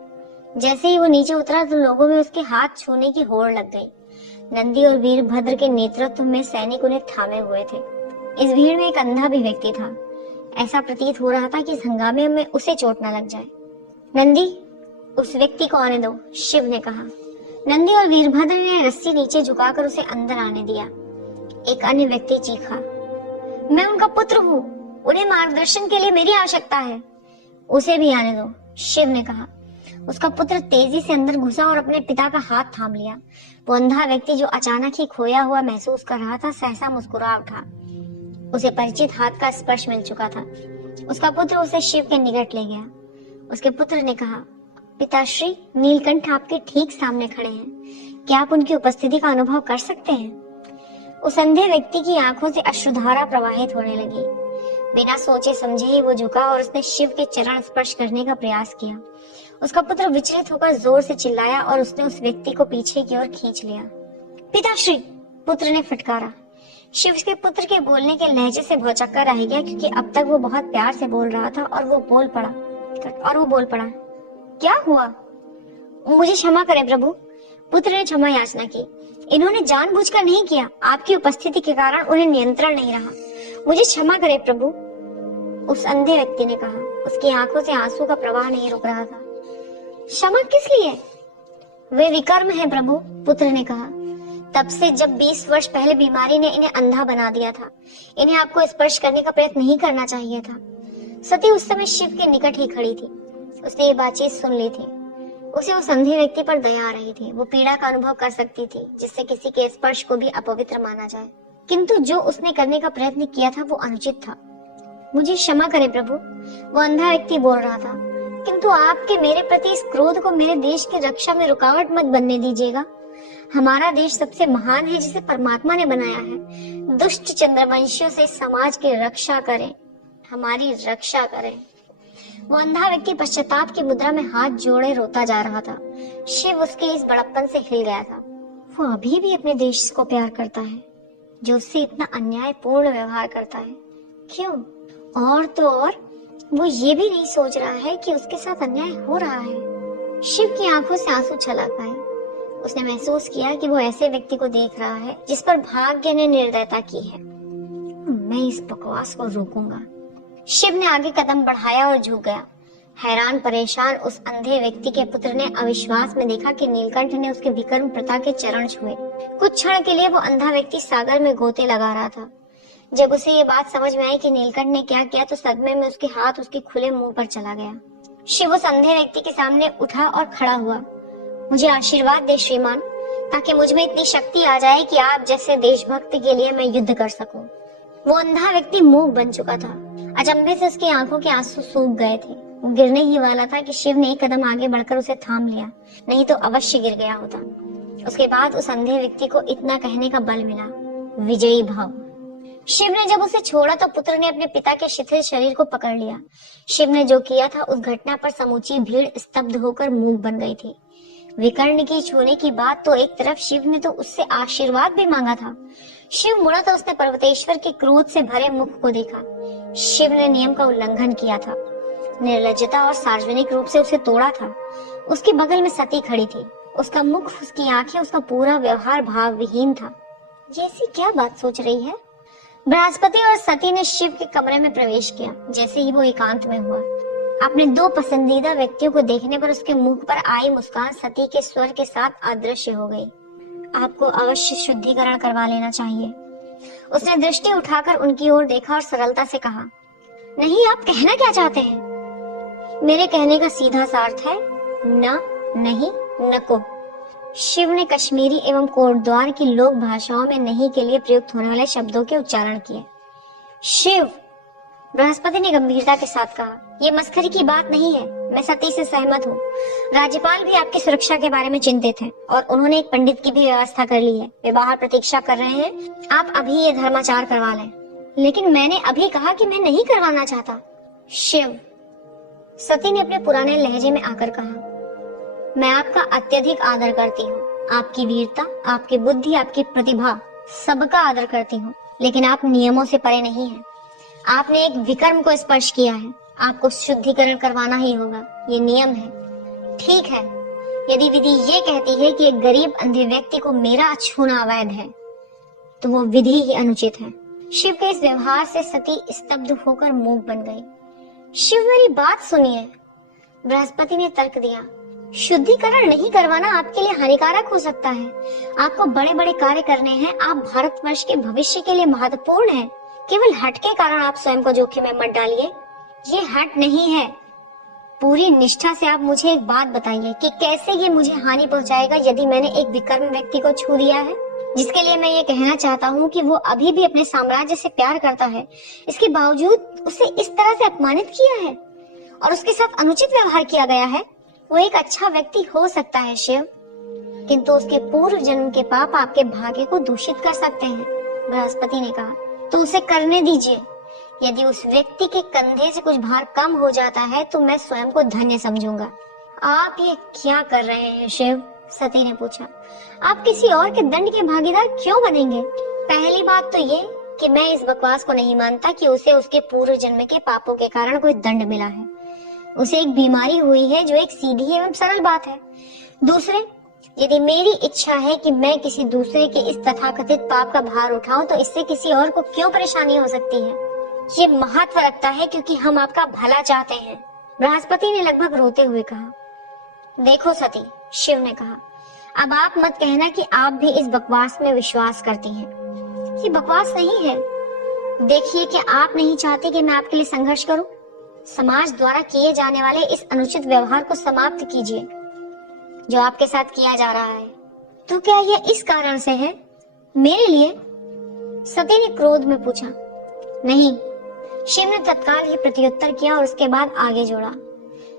जैसे ही वो नीचे उतरा तो लोगों में उसके हाथ छूने की होड़ लग गई। नंदी और वीरभद्र के नेतृत्व में सैनिक उन्हें थामे हुए थे। इस भीड़ में एक अंधा भी व्यक्ति था। ऐसा प्रतीत हो रहा था कि इस हंगामे में उसे चोट न लग जाए। नंदी, उस व्यक्ति को आने दो, शिव ने कहा। नंदी और वीरभद्र ने रस्सी नीचे झुकाकर उसे अंदर आने दिया। एक अन्य व्यक्ति चीखा, मैं उनका पुत्र हूँ, उन्हें मार्गदर्शन के लिए मेरी आवश्यकता है। उसे भी आने दो, शिव ने कहा। उसका पुत्र तेजी से अंदर घुसा और अपने पिता का हाथ थाम लिया। वो अंधा व्यक्ति जो अचानक ही खोया हुआ महसूस कर रहा था, सहसा मुस्कुरा उठा। उसे परिचित हाथ का स्पर्श मिल चुका था। उसका पुत्र उसे शिव के निकट ले गया। उसके पुत्र ने कहा, पिताश्री, नीलकंठ आपके ठीक सामने खड़े हैं। क्या आप उनकी उपस्थिति का अनुभव कर सकते हैं? उस अंधे व्यक्ति की आंखों से अश्रुधारा प्रवाहित होने लगी। बिना सोचे समझे ही वो झुका और उसने शिव के चरण स्पर्श करने का प्रयास किया। उसका पुत्र विचलित होकर जोर से चिल्लाया और उसने उस व्यक्ति को पीछे की ओर खींच लिया। पिताश्री, पुत्र ने फटकारा। शिव के पुत्र के बोलने के लहजे से भौचक्का रह गया, क्योंकि अब तक वो बहुत प्यार से बोल रहा था और वो बोल पड़ा, क्या हुआ? मुझे क्षमा करें प्रभु। पुत्र ने क्षमा याचना की। इन्होंने जानबूझकर नहीं किया, आपकी उपस्थिति के कारण उन्हें नियंत्रण नहीं रहा। मुझे क्षमा करें प्रभु, उस अंधे व्यक्ति ने कहा। उसकी आंखों से आंसू का प्रवाह नहीं रुक रहा था। क्षमा किस लिए? वे विकर्म हैं प्रभु, पुत्र ने कहा। तब से जब 20 वर्ष पहले बीमारी ने इन्हें अंधा बना दिया था, इन्हें आपको स्पर्श करने का प्रयत्न नहीं करना चाहिए था। सती उस समय शिव के निकट ही खड़ी थी। उसने ये बातचीत सुन ली थी। उसे उस अंधे व्यक्ति पर दया आ रही थी। वो पीड़ा का अनुभव कर सकती थी, जिससे किसी के स्पर्श को भी अपवित्र माना जाए। किंतु जो उसने करने का प्रयत्न किया था वो अनुचित था। मुझे क्षमा करें प्रभु, वो अंधा व्यक्ति बोल रहा था। किंतु आपके मेरे प्रति इस क्रोध को मेरे देश की रक्षा में रुकावट मत बनने दीजिएगा। हमारा देश सबसे महान है, जिसे परमात्मा ने बनाया है। दुष्ट चंद्रवंशियों से समाज की रक्षा करें, हमारी रक्षा करें। वो अंधा व्यक्ति पश्चाताप की मुद्रा में हाथ जोड़े रोता जा रहा था। शिव उसके इस बड़प्पन से हिल गया था। वो अभी भी अपने देश को प्यार करता है, जो उससे इतना अन्यायपूर्ण व्यवहार करता है। क्यों? और तो और वो ये भी नहीं सोच रहा है कि उसके साथ अन्याय हो रहा है। शिव की आंखों से आंसू छलक आए। उसने महसूस किया कि वो ऐसे व्यक्ति को देख रहा है जिस पर भाग्य ने निर्दयता की है। मैं इस बकवास को रोकूंगा। शिव ने आगे कदम बढ़ाया और झुक गया। हैरान परेशान उस अंधे व्यक्ति के पुत्र ने अविश्वास में देखा कि नीलकंठ ने उसके विकर्म प्रथा के चरण छुए। कुछ क्षण के लिए वो अंधा व्यक्ति सागर में गोते लगा रहा था। जब उसे ये बात समझ में आई कि नीलकंठ ने क्या किया, तो सदमे में उसके हाथ उसके खुले मुंह पर चला गया। शिव उस अंधे व्यक्ति के सामने उठा और खड़ा हुआ। मुझे आशीर्वाद दे श्रीमान, ताकि मुझ में इतनी शक्ति आ जाए कि आप जैसे देशभक्त के लिए मैं युद्ध कर सकूं। वो अंधा व्यक्ति मूक बन चुका था। अचंभे से उसकी आंखों के आंसू सूख गए थे। वो गिरने ही वाला था कि शिव ने एक कदम आगे बढ़कर उसे थाम लिया, नहीं तो अवश्य गिर गया होता। उसके बाद उस अंधे व्यक्ति को इतना कहने का बल मिला, विजयी भव। शिव ने जब उसे छोड़ा तो पुत्र ने अपने पिता के शिथिल शरीर को पकड़ लिया। शिव ने जो किया था, उस घटना पर समूची भीड़ स्तब्ध होकर मूक बन गई थी। विकर्ण की छूने की बात तो एक तरफ, शिव ने तो उससे आशीर्वाद भी मांगा था। शिव मुड़ा तो उसने पर्वतेश्वर के क्रोध से भरे मुख को देखा। शिव ने नियम का उल्लंघन किया था, निर्लज्जता और सार्वजनिक रूप से उसे तोड़ा था। उसके बगल में सती खड़ी थी। उसका मुख, उसकी आंखें, उसका पूरा व्यवहार भाव विहीन था। जैसी क्या बात सोच रही है? बृहस्पति और सती ने शिव के कमरे में प्रवेश किया। जैसे ही वो एकांत में हुआ, अपने दो पसंदीदा व्यक्तियों को देखने पर उसके मुख पर आई मुस्कान सती के स्वर के साथ अदृश्य हो गई। आपको अवश्य शुद्धिकरण करवा लेना चाहिए। उसने दृष्टि उठाकर उनकी ओर देखा और सरलता से कहा, नहीं, आप कहना क्या चाहते हैं? मेरे कहने का सीधा सा अर्थ है न, नहीं, नको। शिव ने कश्मीरी एवं कोटद्वार की लोक भाषाओं में नहीं के लिए प्रयुक्त होने वाले शब्दों के उच्चारण किए। शिव, बृहस्पति ने गंभीरता के साथ कहा, ये मस्खरी की बात नहीं है। मैं सती से सहमत हूँ। राज्यपाल भी आपकी सुरक्षा के बारे में चिंतित हैं और उन्होंने एक पंडित की भी व्यवस्था कर ली है। वे बाहर प्रतीक्षा कर रहे हैं। आप अभी ये धर्माचार करवा लें। लेकिन मैंने अभी कहा कि मैं नहीं करवाना चाहता। शिव, सती ने अपने पुराने लहजे में आकर कहा, मैं आपका अत्यधिक आदर करती हूँ। आपकी वीरता, आपकी बुद्धि, आपकी प्रतिभा, सबका आदर करती हूँ। लेकिन आप नियमों से परे नहीं हैं। आपने एक विकर्म को स्पर्श किया है। आपको शुद्धिकरण करवाना ही होगा। ये नियम है। ठीक है, यदि विधि ये कहती है कि एक गरीब अंधे व्यक्ति को मेरा छूना अवैध है, तो वो विधि ही अनुचित है। शिव के इस व्यवहार से सती स्तब्ध होकर मूक बन गई। शिव, मेरी बात सुनिए, बृहस्पति ने तर्क दिया। शुद्धिकरण नहीं करवाना आपके लिए हानिकारक हो सकता है। आपको बड़े बड़े कार्य करने हैं। आप भारतवर्ष के भविष्य के लिए महत्वपूर्ण हैं। केवल हट के कारण आप स्वयं को जोखिम में मत डालिए। ये हट नहीं है। पूरी निष्ठा से आप मुझे एक बात बताइए कि कैसे ये मुझे हानि पहुंचाएगा यदि मैंने एक विकर्म व्यक्ति को छू दिया है, जिसके लिए मैं ये कहना चाहता हूँ कि वो अभी भी अपने साम्राज्य से प्यार करता है। इसके बावजूद उसे इस तरह से अपमानित किया है और उसके साथ अनुचित व्यवहार किया गया है। वो एक अच्छा व्यक्ति हो सकता है शिव, किंतु उसके पूर्व जन्म के पाप आपके भाग्य को दूषित कर सकते हैं। बृहस्पति ने कहा, तो उसे करने दीजिए। यदि उस व्यक्ति के कंधे से कुछ भार कम हो जाता है तो मैं स्वयं को धन्य समझूंगा। आप ये क्या कर रहे हैं शिव? सती ने पूछा। आप किसी और के दंड के भागीदार क्यों बनेंगे? पहली बात तो ये कि मैं इस बकवास को नहीं मानता कि उसे उसके पूर्व जन्म के पापों के कारण कोई दंड मिला है। उसे एक बीमारी हुई है जो एक सीधी एवं सरल बात है। दूसरे, यदि मेरी इच्छा है कि मैं किसी दूसरे के इस तथाकथित पाप का भार उठाऊं तो इससे किसी और को क्यों परेशानी हो सकती है? ये महत्व रखता है क्योंकि हम आपका भला चाहते हैं। बृहस्पति ने लगभग रोते हुए कहा। देखो सती, शिव ने कहा, अब आप मत कहना कि आप भी इस बकवास में विश्वास करती हैं। ये बकवास नहीं है। देखिए कि आप नहीं चाहते कि मैं आपके लिए संघर्ष करूं। समाज द्वारा किए जाने वाले इस अनुचित व्यवहार को समाप्त कीजिए जो आपके साथ किया जा रहा है। तो क्या यह इस कारण से है? मेरे लिए? सती ने क्रोध में पूछा। नहीं, शिव ने तत्काल ही प्रत्युत्तर किया और उसके बाद आगे जोड़ा।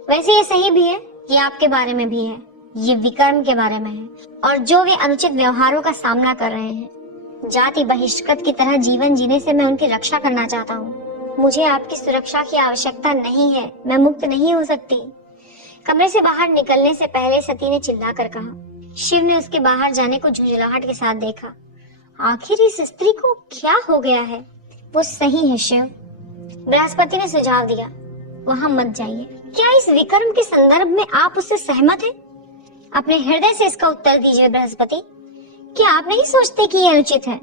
वैसे ये सही भी है, ये आपके बारे में भी है, ये विकर्म के बारे में है और जो वे अनुचित व्यवहारों का सामना कर रहे हैं। जाति बहिष्कृत की तरह जीवन जीने से मैं उनकी रक्षा करना चाहता हूँ। मुझे आपकी सुरक्षा की आवश्यकता नहीं है, मैं मुक्त नहीं हो सकती। कमरे से बाहर निकलने से पहले सती ने चिल्लाकर कहा। शिव ने उसके बाहर जाने को झुंझलाहट के साथ देखा। आखिर इस स्त्री को क्या हो गया है? वो सही है शिव, बृहस्पति ने सुझाव दिया। वहां मत जाइए। क्या इस विकर्म के संदर्भ में आप उससे सहमत हैं? अपने हृदय से इसका उत्तर दीजिए बृहस्पति। क्या आप नहीं सोचते कि यह अनुचित है?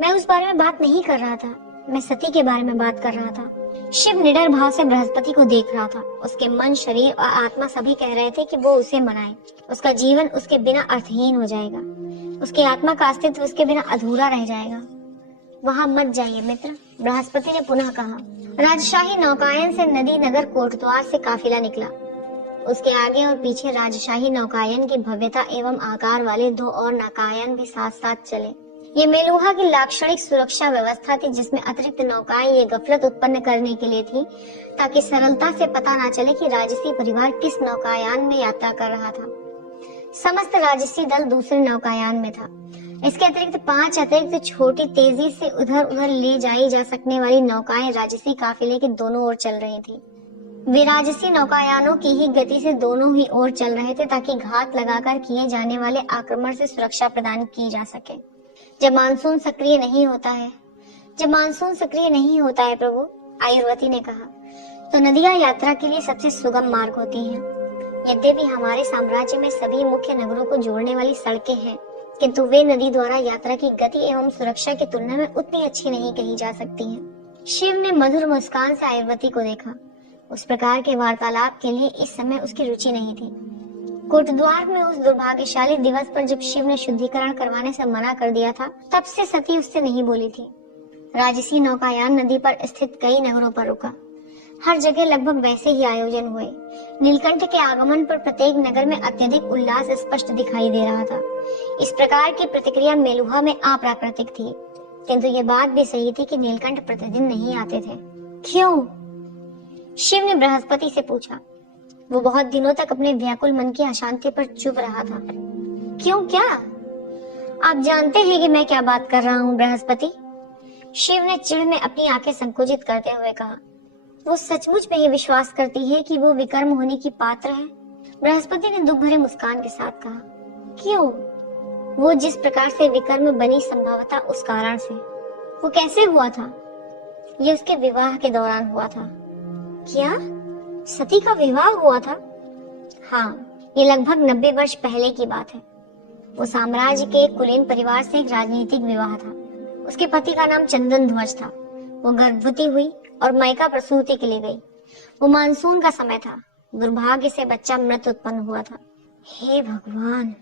मैं उस बारे में बात नहीं कर रहा था, मैं सती के बारे में बात कर रहा था। शिव निडर भाव से बृहस्पति को देख रहा था। उसके मन, शरीर और आत्मा सभी कह रहे थे कि वो उसे मनाए। उसका जीवन उसके बिना अर्थहीन हो जाएगा। उसकी आत्मा का अस्तित्व उसके बिना अधूरा रह जाएगा। वहां मत जाइए मित्र, बृहस्पति ने पुनः कहा। राजशाही नौकायन से नदी नगर कोटद्वार से काफिला निकला। उसके आगे और पीछे राजशाही नौकायन की भव्यता एवं आकार वाले 2 और नौकायन भी साथ साथ चले। ये मेलुहा की लाक्षणिक सुरक्षा व्यवस्था थी जिसमें अतिरिक्त नौकाएं ये गफलत उत्पन्न करने के लिए थी ताकि सरलता से पता न चले कि राजसी परिवार किस नौकायान में यात्रा कर रहा था। समस्त राजसी दल दूसरे नौकायान में था। इसके अतिरिक्त 5 अतिरिक्त छोटी तेजी से उधर उधर ले जाई जा सकने वाली नौकाएं राजसी काफिले के दोनों ओर चल रही थी। वे राजसी नौकायानों की ही गति से दोनों ही ओर चल रहे थे ताकि घात लगाकर किए जाने वाले आक्रमण से सुरक्षा प्रदान की जा सके। जब मानसून सक्रिय नहीं होता है, प्रभु, आयुर्वती ने कहा, तो नदियां यात्रा के लिए सबसे सुगम मार्ग होती हैं। यद्यपि हमारे साम्राज्य में सभी मुख्य नगरों को जोड़ने वाली सड़कें हैं, किंतु वे नदी द्वारा यात्रा की गति एवं सुरक्षा की तुलना में उतनी अच्छी नहीं कही जा सकती हैं। शिव ने मधुर मुस्कान से आयुर्वती को देखा। उस प्रकार के वार्तालाप के लिए इस समय उसकी रुचि नहीं थी। कोटद्वार में उस दुर्भाग्यशाली दिवस पर जब शिव ने शुद्धिकरण करवाने से मना कर दिया था, तब से सती उससे नहीं बोली थी। राजसी नौकायान नदी पर स्थित कई नगरों पर रुका। हर जगह लगभग वैसे ही आयोजन हुए। नीलकंठ के आगमन पर प्रत्येक नगर में अत्यधिक उल्लास स्पष्ट दिखाई दे रहा था। इस प्रकार की प्रतिक्रिया मेलुहा में अप्राकृतिक थी, किंतु ये बात भी सही थी कि नीलकंठ प्रतिदिन नहीं आते थे। क्यों? शिव ने बृहस्पति से पूछा। वो बहुत दिनों तक अपने व्याकुल मन की अशांति पर चुप रहा था। क्यों? क्या आप जानते हैं कि मैं क्या बात कर रहा हूँ बृहस्पति? शिव ने चिढ़ में अपनी आंखें संकुचित करते हुए कहा। वो सचमुच में ये विश्वास करती है कि वो विकर्म होने की पात्र है? बृहस्पति ने दुख भरे मुस्कान के साथ कहा। क्यों? वो जिस प्रकार से विकर्म बनी संभवतः उस कारण से। वो कैसे हुआ था? ये उसके विवाह के दौरान हुआ था। क्या सती का विवाह हुआ था? हाँ, ये लगभग 90 वर्ष पहले की बात है। वो साम्राज्य के कुलीन परिवार से एक राजनीतिक विवाह था। उसके पति का नाम चंदन ध्वज था। वो गर्भवती हुई और मायका प्रसूति के लिए गई। वो मानसून का समय था। दुर्भाग्य से बच्चा मृत उत्पन्न हुआ था। हे भगवान!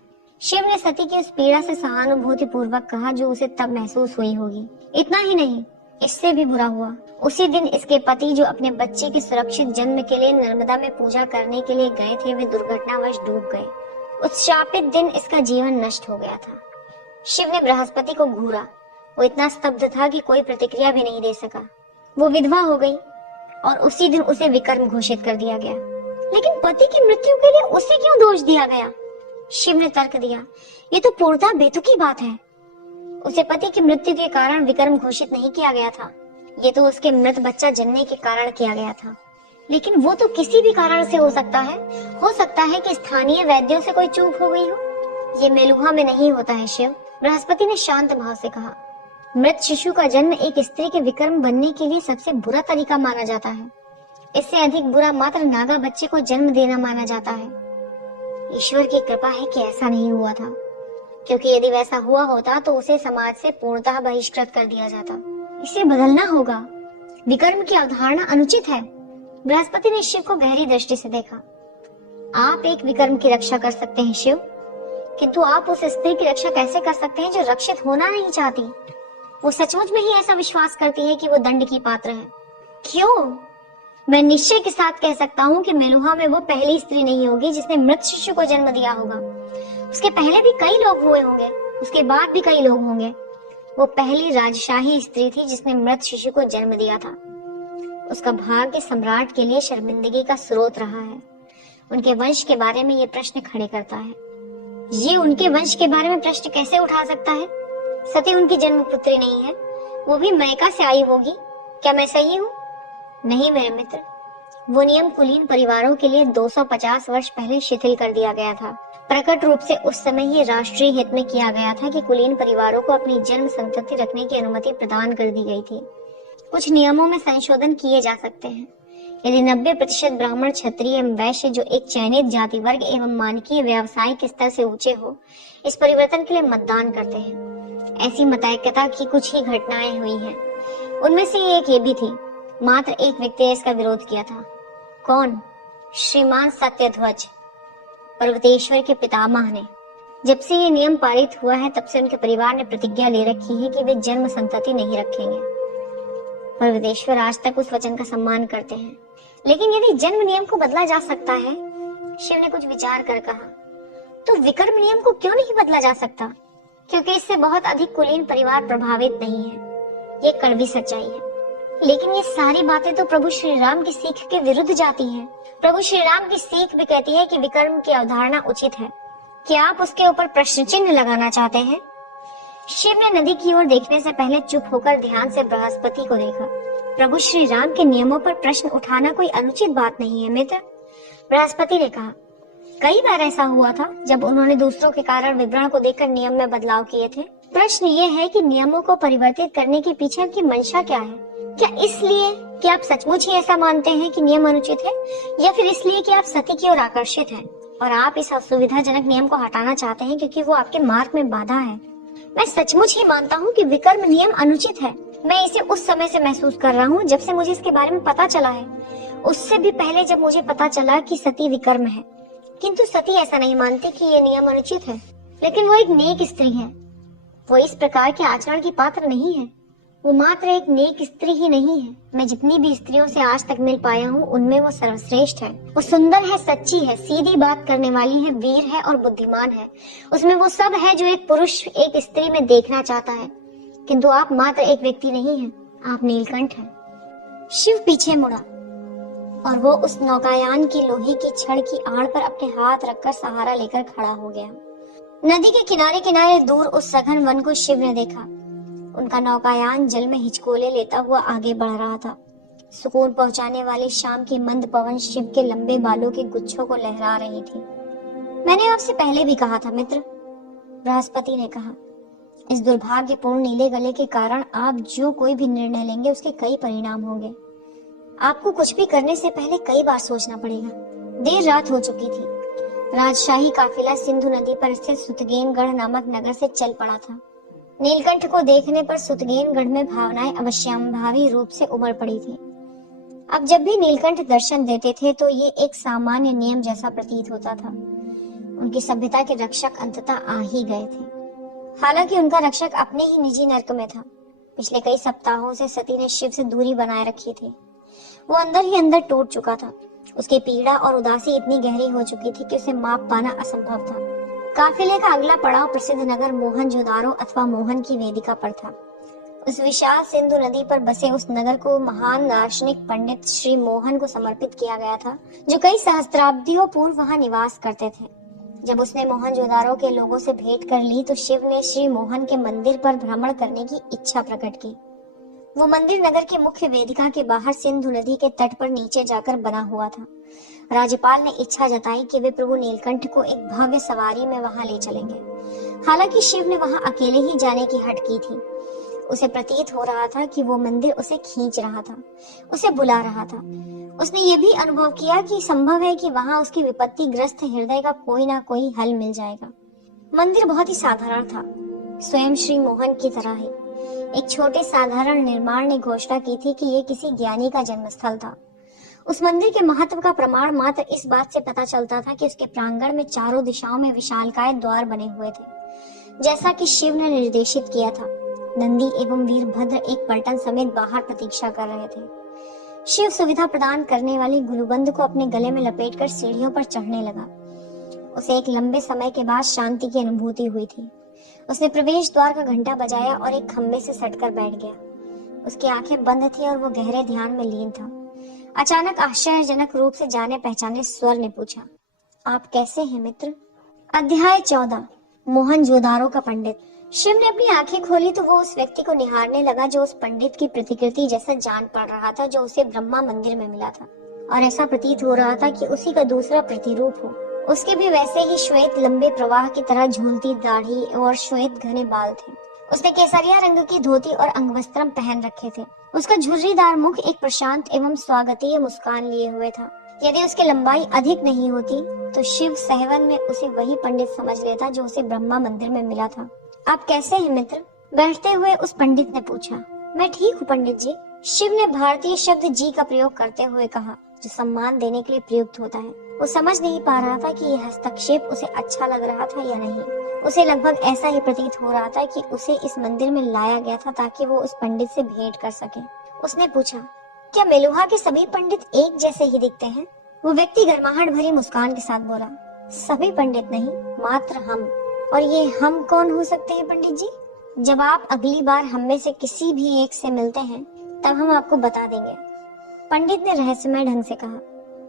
शिव ने सती की उस पीड़ा से सहानुभूति पूर्वक कहा जो उसे तब महसूस हुई होगी। इतना ही नहीं, इससे भी बुरा हुआ। उसी दिन इसके पति जो अपने बच्चे के सुरक्षित जन्म के लिए नर्मदा में पूजा करने के लिए गए थे, वे दुर्घटनावश डूब गए। उस शापित दिन इसका जीवन नष्ट हो गया था। शिव ने बृहस्पति को घूरा। वो इतना स्तब्ध था कि कोई प्रतिक्रिया भी नहीं दे सका। वो विधवा हो गई और उसी दिन उसे विकर्म घोषित कर दिया गया। लेकिन पति की मृत्यु के लिए उसे क्यों दोष दिया गया? शिव ने तर्क दिया, ये तो पूर्णतः बेतुकी बात है। उसे पति की मृत्यु के कारण विकर्म घोषित नहीं किया गया था, ये तो उसके मृत बच्चा जन्मने के कारण किया गया था। लेकिन वो तो किसी भी कारण से हो सकता है कि स्थानीय वैद्यों से कोई चूक हो गई हो। ये मेलुहा में नहीं होता है शिव, बृहस्पति ने शांत भाव से कहा। मृत शिशु का जन्म एक स्त्री के विकर्म बनने के लिए सबसे बुरा तरीका माना जाता है। इससे अधिक बुरा मात्र नागा बच्चे को जन्म देना माना जाता है। ईश्वर की कृपा है कि ऐसा नहीं हुआ था, क्योंकि यदि वैसा हुआ होता तो उसे समाज से पूर्णतः बहिष्कृत कर दिया जाता। इसे बदलना होगा। विकर्म की अवधारणा अनुचित है। बृहस्पति ने शिव को गहरी दृष्टि से देखा। आप एक विकर्म की रक्षा कर सकते हैं शिव, किंतु आप उस स्त्री की रक्षा कैसे कर सकते हैं जो रक्षित होना नहीं चाहती? वो सचमुच में ही ऐसा विश्वास करती है कि वो दंड की पात्र है। क्यों? मैं निश्चय के साथ कह सकता हूँ कि मेलुहा में वो पहली स्त्री नहीं होगी जिसने मृत शिशु को जन्म दिया होगा। उसके पहले भी कई लोग हुए होंगे, उसके बाद भी कई लोग होंगे। वो पहली राजशाही स्त्री थी जिसने मृत शिशु को जन्म दिया था। उसका भाग्य सम्राट के लिए शर्मिंदगी का स्रोत रहा है। उनके वंश के बारे में ये प्रश्न खड़े करता है। ये उनके वंश के बारे में प्रश्न कैसे उठा सकता है? सती उनकी जन्मपुत्री नहीं है, वो भी मैका से आई होगी। क्या मैं सही हूँ? नहीं मेरे मित्र, वो नियम कुलीन परिवारों के लिए 250 वर्ष पहले शिथिल कर दिया गया था। प्रकट रूप से उस समय ये राष्ट्रीय हित में किया गया था कि कुलीन परिवारों को अपनी जन्म संतति रखने की अनुमति प्रदान कर दी गई थी। कुछ नियमों में संशोधन किए जा सकते हैं। यदि 90% ब्राह्मण, क्षत्रिय एवं वैश्य जो एक चयनित जाति वर्ग एवं मानकीय व्यावसायिक स्तर से ऊंचे हो, इस परिवर्तन के लिए मतदान करते हैं। ऐसी मतैक्यता की कुछ ही घटनाएं हुई हैं। उनमें से एक ये भी थी, मात्र एक व्यक्ति ने इसका विरोध किया था। कौन? श्रीमान सत्यध्वज, पर्वतेश्वर के पितामह ने। जब से ये नियम पारित हुआ है तब से उनके परिवार ने प्रतिज्ञा ले रखी है कि वे जन्म संतति नहीं रखेंगे। पर्वतेश्वर आज तक उस वचन का सम्मान करते हैं। लेकिन यदि जन्म नियम को बदला जा सकता है, शिव ने कुछ विचार कर कहा, तो विकर्म नियम को क्यों नहीं बदला जा सकता? क्योंकि इससे बहुत अधिक कुलीन परिवार प्रभावित नहीं है। ये कड़वी सच्चाई है। लेकिन ये सारी बातें तो प्रभु श्री राम की सीख के विरुद्ध जाती हैं। प्रभु श्री राम की सीख भी कहती है कि विकर्म की अवधारणा उचित है। क्या आप उसके ऊपर प्रश्न चिन्ह लगाना चाहते हैं? शिव ने नदी की ओर देखने से पहले चुप होकर ध्यान से बृहस्पति को देखा। प्रभु श्री राम के नियमों पर प्रश्न उठाना कोई अनुचित बात नहीं है मित्र, बृहस्पति ने कहा। कई बार ऐसा हुआ था जब उन्होंने दूसरों के कारण विवरण को देखकर नियम में बदलाव किए थे। प्रश्न ये है कि नियमों को परिवर्तित करने के पीछे उनकी मंशा क्या है? क्या इसलिए कि आप सचमुच ही ऐसा मानते हैं कि नियम अनुचित है, या फिर इसलिए कि आप सती की ओर आकर्षित हैं और आप इस असुविधाजनक नियम को हटाना चाहते हैं क्योंकि वो आपके मार्ग में बाधा है? मैं सचमुच ही मानता हूँ कि विकर्म नियम अनुचित है। मैं इसे उस समय से महसूस कर रहा हूँ जब से मुझे इसके बारे में पता चला है। उससे भी पहले जब मुझे पता चला कि सती विकर्म है। किंतु सती ऐसा नहीं मानती कि ये नियम अनुचित है। लेकिन वो एक नेक स्त्री है। वो इस प्रकार के आचरण की पात्र नहीं है। वो मात्र एक नेक स्त्री ही नहीं है। मैं जितनी भी स्त्रियों से आज तक मिल पाया हूँ उनमें वो सर्वश्रेष्ठ है। वो सुंदर है, सच्ची है, सीधी बात करने वाली है, वीर है और बुद्धिमान है। उसमें वो सब है जो एक पुरुष एक स्त्री में देखना चाहता है। किंतु आप मात्र एक व्यक्ति नहीं हैं, आप नीलकंठ हैं। शिव पीछे मुड़ा और वो उस नौकायान की लोहे की छड़ की आड़ पर अपने हाथ रखकर सहारा लेकर खड़ा हो गया। नदी के किनारे किनारे दूर उस सघन वन को शिव ने देखा। उनका नौकायान जल में हिचकोले लेता हुआ आगे बढ़ रहा था। सुकून पहुंचाने वाली शाम की मंद पवन शिव के लंबे बालों के गुच्छों को लहरा रही थी। मैंने आपसे पहले भी कहा था मित्र, बृहस्पति ने कहा, इस दुर्भाग्यपूर्ण नीले गले के कारण आप जो कोई भी निर्णय लेंगे उसके कई परिणाम होंगे। आपको कुछ भी करने से पहले कई बार सोचना पड़ेगा। देर रात हो चुकी थी। राजशाही काफिला सिंधु नदी पर स्थित सुतगेनगढ़ नामक नगर से चल पड़ा था। नीलकंठ को देखने पर सुतगेनगढ़ में भावनाएं अवश्यंभावी रूप से उमड़ पड़ी थी। अब जब भी नीलकंठ दर्शन देते थे तो ये एक सामान्य नियम जैसा प्रतीत होता था। उनकी सभ्यता के रक्षक अंततः आ ही गए थे। हालांकि उनका रक्षक अपने ही निजी नर्क में था। पिछले कई सप्ताहों से सती ने शिव से दूरी बनाए रखी थी। वो अंदर ही अंदर टूट चुका था। उसकी पीड़ा और उदासी इतनी गहरी हो चुकी थी कि उसे माप पाना असंभव था। काफिले का अगला पड़ाव प्रसिद्ध नगर मोहनजोदारो अथवा मोहन की वेदिका पर था। उस विशाल सिंधु नदी पर बसे उस नगर को महान दार्शनिक पंडित श्री मोहन को समर्पित किया गया था, जो कई सहस्त्राब्दियों पूर्व वहां निवास करते थे। जब उसने मोहनजोदारो के लोगों से भेंट कर ली तो शिव ने श्री मोहन के मंदिर पर भ्रमण करने की इच्छा प्रकट की। वो मंदिर नगर के मुख्य वेदिका के बाहर सिंधु नदी के तट पर नीचे जाकर बना हुआ था। राज्यपाल ने इच्छा जताई कि वे प्रभु नीलकंठ को एक भव्य सवारी में वहां ले चलेंगे। हालांकि शिव ने वहां अकेले ही जाने की हट की थी। उसे प्रतीत हो रहा था कि वो मंदिर उसे खींच रहा था, उसे बुला रहा था। उसने ये भी अनुभव किया कि संभव है कि वहां उसकी विपत्ति ग्रस्त हृदय का कोई ना कोई हल मिल जाएगा। मंदिर बहुत ही साधारण था, स्वयं श्री मोहन की तरह ही। एक छोटे साधारण निर्माण ने घोषणा की थी कि ये किसी ज्ञानी का जन्मस्थल था। उस मंदिर के महत्व का प्रमाण मात्र इस बात से पता चलता था कि उसके प्रांगण में चारों दिशाओं में विशालकाय द्वार बने हुए थे, जैसा कि शिव ने निर्देशित किया था। नंदी एवं वीरभद्र एक पलटन समेत बाहर प्रतीक्षा कर रहे थे। शिव सुविधा प्रदान करने वाली गुलूबंद को अपने गले में लपेटकर सीढ़ियों पर चढ़ने लगा। उसे एक लंबे समय के बाद शांति की अनुभूति हुई थी। उसने प्रवेश द्वार का घंटा बजाया और एक खंबे से सटकर बैठ गया। उसकी आंखें बंद थी और वो गहरे ध्यान में लीन था। अचानक आश्चर्यजनक रूप से जाने पहचाने स्वर ने पूछा, आप कैसे हैं मित्र? अध्याय 14, मोहनजोदारो का पंडित। शिव ने अपनी आंखें खोली तो वो उस व्यक्ति को निहारने लगा जो उस पंडित की प्रतिकृति जैसा जान पड़ रहा था, जो उसे ब्रह्मा मंदिर में मिला था। और ऐसा प्रतीत हो रहा था कि उसी का दूसरा प्रतिरूप हो। उसके भी वैसे ही श्वेत लंबे प्रवाह की तरह झूलती दाढ़ी और श्वेत घने बाल थे। उसने केसरिया रंग की धोती और अंगवस्त्रम पहन रखे थे। उसका झुर्रीदार मुख एक प्रशांत एवं स्वागतीय मुस्कान लिए हुए था। यदि उसकी लंबाई अधिक नहीं होती तो शिव सहवन में उसे वही पंडित समझ लेता जो उसे ब्रह्मा मंदिर में मिला था। आप कैसे हैं मित्र? बैठते हुए उस पंडित ने पूछा। मैं ठीक हूँ पंडित जी। शिव ने भारतीय शब्द जी का प्रयोग करते हुए कहा, जो सम्मान देने के लिए प्रयुक्त होता है। वो समझ नहीं पा रहा था कि यह हस्तक्षेप उसे अच्छा लग रहा था या नहीं। उसे लगभग ऐसा ही प्रतीत हो रहा था कि उसे इस मंदिर में लाया गया था ताकि वो उस पंडित से भेंट कर सके। उसने पूछा, क्या मेलुहा के सभी पंडित एक जैसे ही दिखते हैं? वो व्यक्ति गर्माहट भरी मुस्कान के साथ बोला, सभी पंडित नहीं, मात्र हम। और ये हम कौन हो सकते हैं पंडित जी? जब आप अगली बार हम में से किसी भी एक से मिलते हैं तब हम आपको बता देंगे। पंडित ने रहस्यमय ढंग से कहा,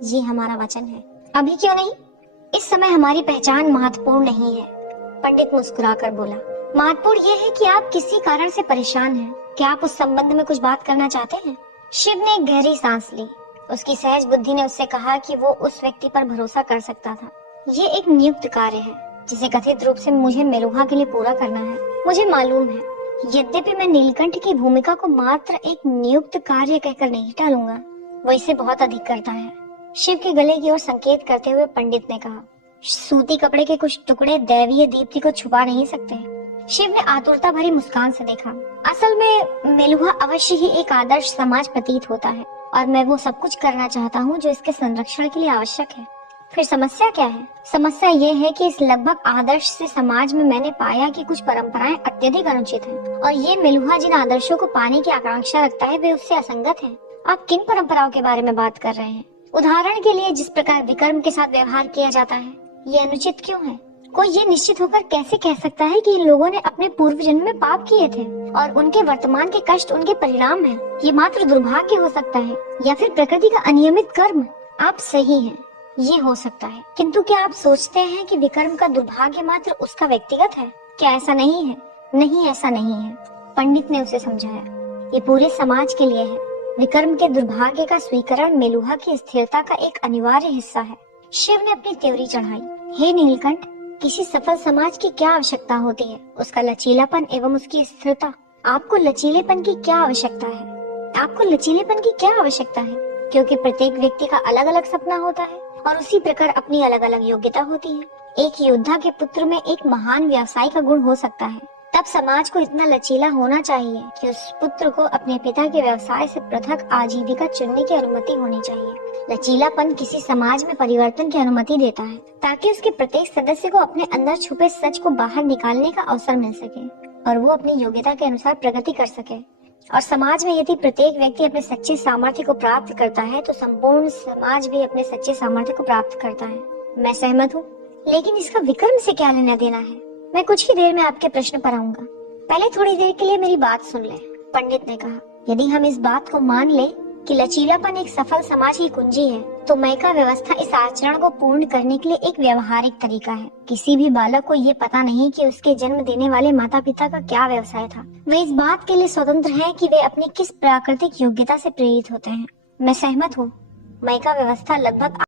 ये हमारा वचन है। अभी क्यों नहीं? इस समय हमारी पहचान महत्वपूर्ण नहीं है। पंडित मुस्कुराकर बोला, महत्वपूर्ण यह है कि आप किसी कारण से परेशान हैं। क्या आप उस संबंध में कुछ बात करना चाहते हैं? शिव ने एक गहरी सांस ली। उसकी सहज बुद्धि ने उससे कहा कि वो उस व्यक्ति पर भरोसा कर सकता था। ये एक नियुक्त कार्य है जिसे कथित रूप से मुझे मेलुहा के लिए पूरा करना है। मुझे मालूम है, यद्यपि मैं नीलकंठ की भूमिका को मात्र एक नियुक्त कार्य कहकर नहीं टालूंगा, वो इसे बहुत अधिक करता है। शिव के गले की ओर संकेत करते हुए पंडित ने कहा, सूती कपड़े के कुछ टुकड़े दैवीय दीप्ति को छुपा नहीं सकते। शिव ने आतुरता भरी मुस्कान से देखा। असल में मेलुहा अवश्य ही एक आदर्श समाज प्रतीत होता है और मैं वो सब कुछ करना चाहता हूँ जो इसके संरक्षण के लिए आवश्यक है। फिर समस्या क्या है? समस्या ये है कि इस लगभग आदर्श से समाज में मैंने पाया कि कुछ परंपराएं अत्यधिक अनुचित हैं और ये मेलुहा जिन आदर्शों को पाने की आकांक्षा रखता है वे उससे असंगत हैं। आप किन परंपराओं के बारे में बात कर रहे हैं? उदाहरण के लिए जिस प्रकार विक्रम के साथ व्यवहार किया जाता है, ये अनुचित क्यों है? कोई ये निश्चित होकर कैसे कह सकता है कि इन लोगों ने अपने पूर्व जन्म में पाप किए थे और उनके वर्तमान के कष्ट उनके परिणाम हैं? ये मात्र दुर्भाग्य हो सकता है या फिर प्रकृति का अनियमित कर्म। आप सही हैं, ये हो सकता है, किंतु क्या आप सोचते हैं कि विक्रम का दुर्भाग्य मात्र उसका व्यक्तिगत है? क्या ऐसा नहीं है? नहीं, ऐसा नहीं है। पंडित ने उसे समझाया, ये पूरे समाज के लिए है। विक्रम के दुर्भाग्य का स्वीकरण मेलुहा की स्थिरता का एक अनिवार्य हिस्सा है। शिव ने अपनी त्योरी चढ़ाई। हे नीलकंठ, किसी सफल समाज की क्या आवश्यकता होती है? उसका लचीलापन एवं उसकी स्थिरता। आपको लचीलेपन की क्या आवश्यकता है? आपको लचीलेपन की क्या आवश्यकता है? क्योंकि प्रत्येक व्यक्ति का अलग अलग सपना होता है और उसी प्रकार अपनी अलग अलग योग्यता होती है। एक योद्धा के पुत्र में एक महान व्यवसायी का गुण हो सकता है, तब समाज को इतना लचीला होना चाहिए कि उस पुत्र को अपने पिता के व्यवसाय से पृथक आजीविका चुनने की अनुमति होनी चाहिए। लचीलापन किसी समाज में परिवर्तन की अनुमति देता है ताकि उसके प्रत्येक सदस्य को अपने अंदर छुपे सच को बाहर निकालने का अवसर मिल सके और वो अपनी योग्यता के अनुसार प्रगति कर सके। और समाज में यदि प्रत्येक व्यक्ति अपने सच्चे सामर्थ्य को प्राप्त करता है तो संपूर्ण समाज भी अपने सच्चे सामर्थ्य को प्राप्त करता है। मैं सहमत हूँ, लेकिन इसका विक्रम से क्या लेना देना है? मैं कुछ ही देर में आपके प्रश्न पर आऊंगा। पहले थोड़ी देर के लिए मेरी बात सुन लें। पंडित ने कहा, यदि हम इस बात को मान ले कि लचीलापन एक सफल समाज की कुंजी है, तो मैका व्यवस्था इस आचरण को पूर्ण करने के लिए एक व्यवहारिक तरीका है। किसी भी बालक को ये पता नहीं कि उसके जन्म देने वाले माता पिता का क्या व्यवसाय था। वे इस बात के लिए स्वतंत्र हैं कि वे अपनी किस प्राकृतिक योग्यता से प्रेरित होते हैं। मैं सहमत हूँ। मैका व्यवस्था लगभग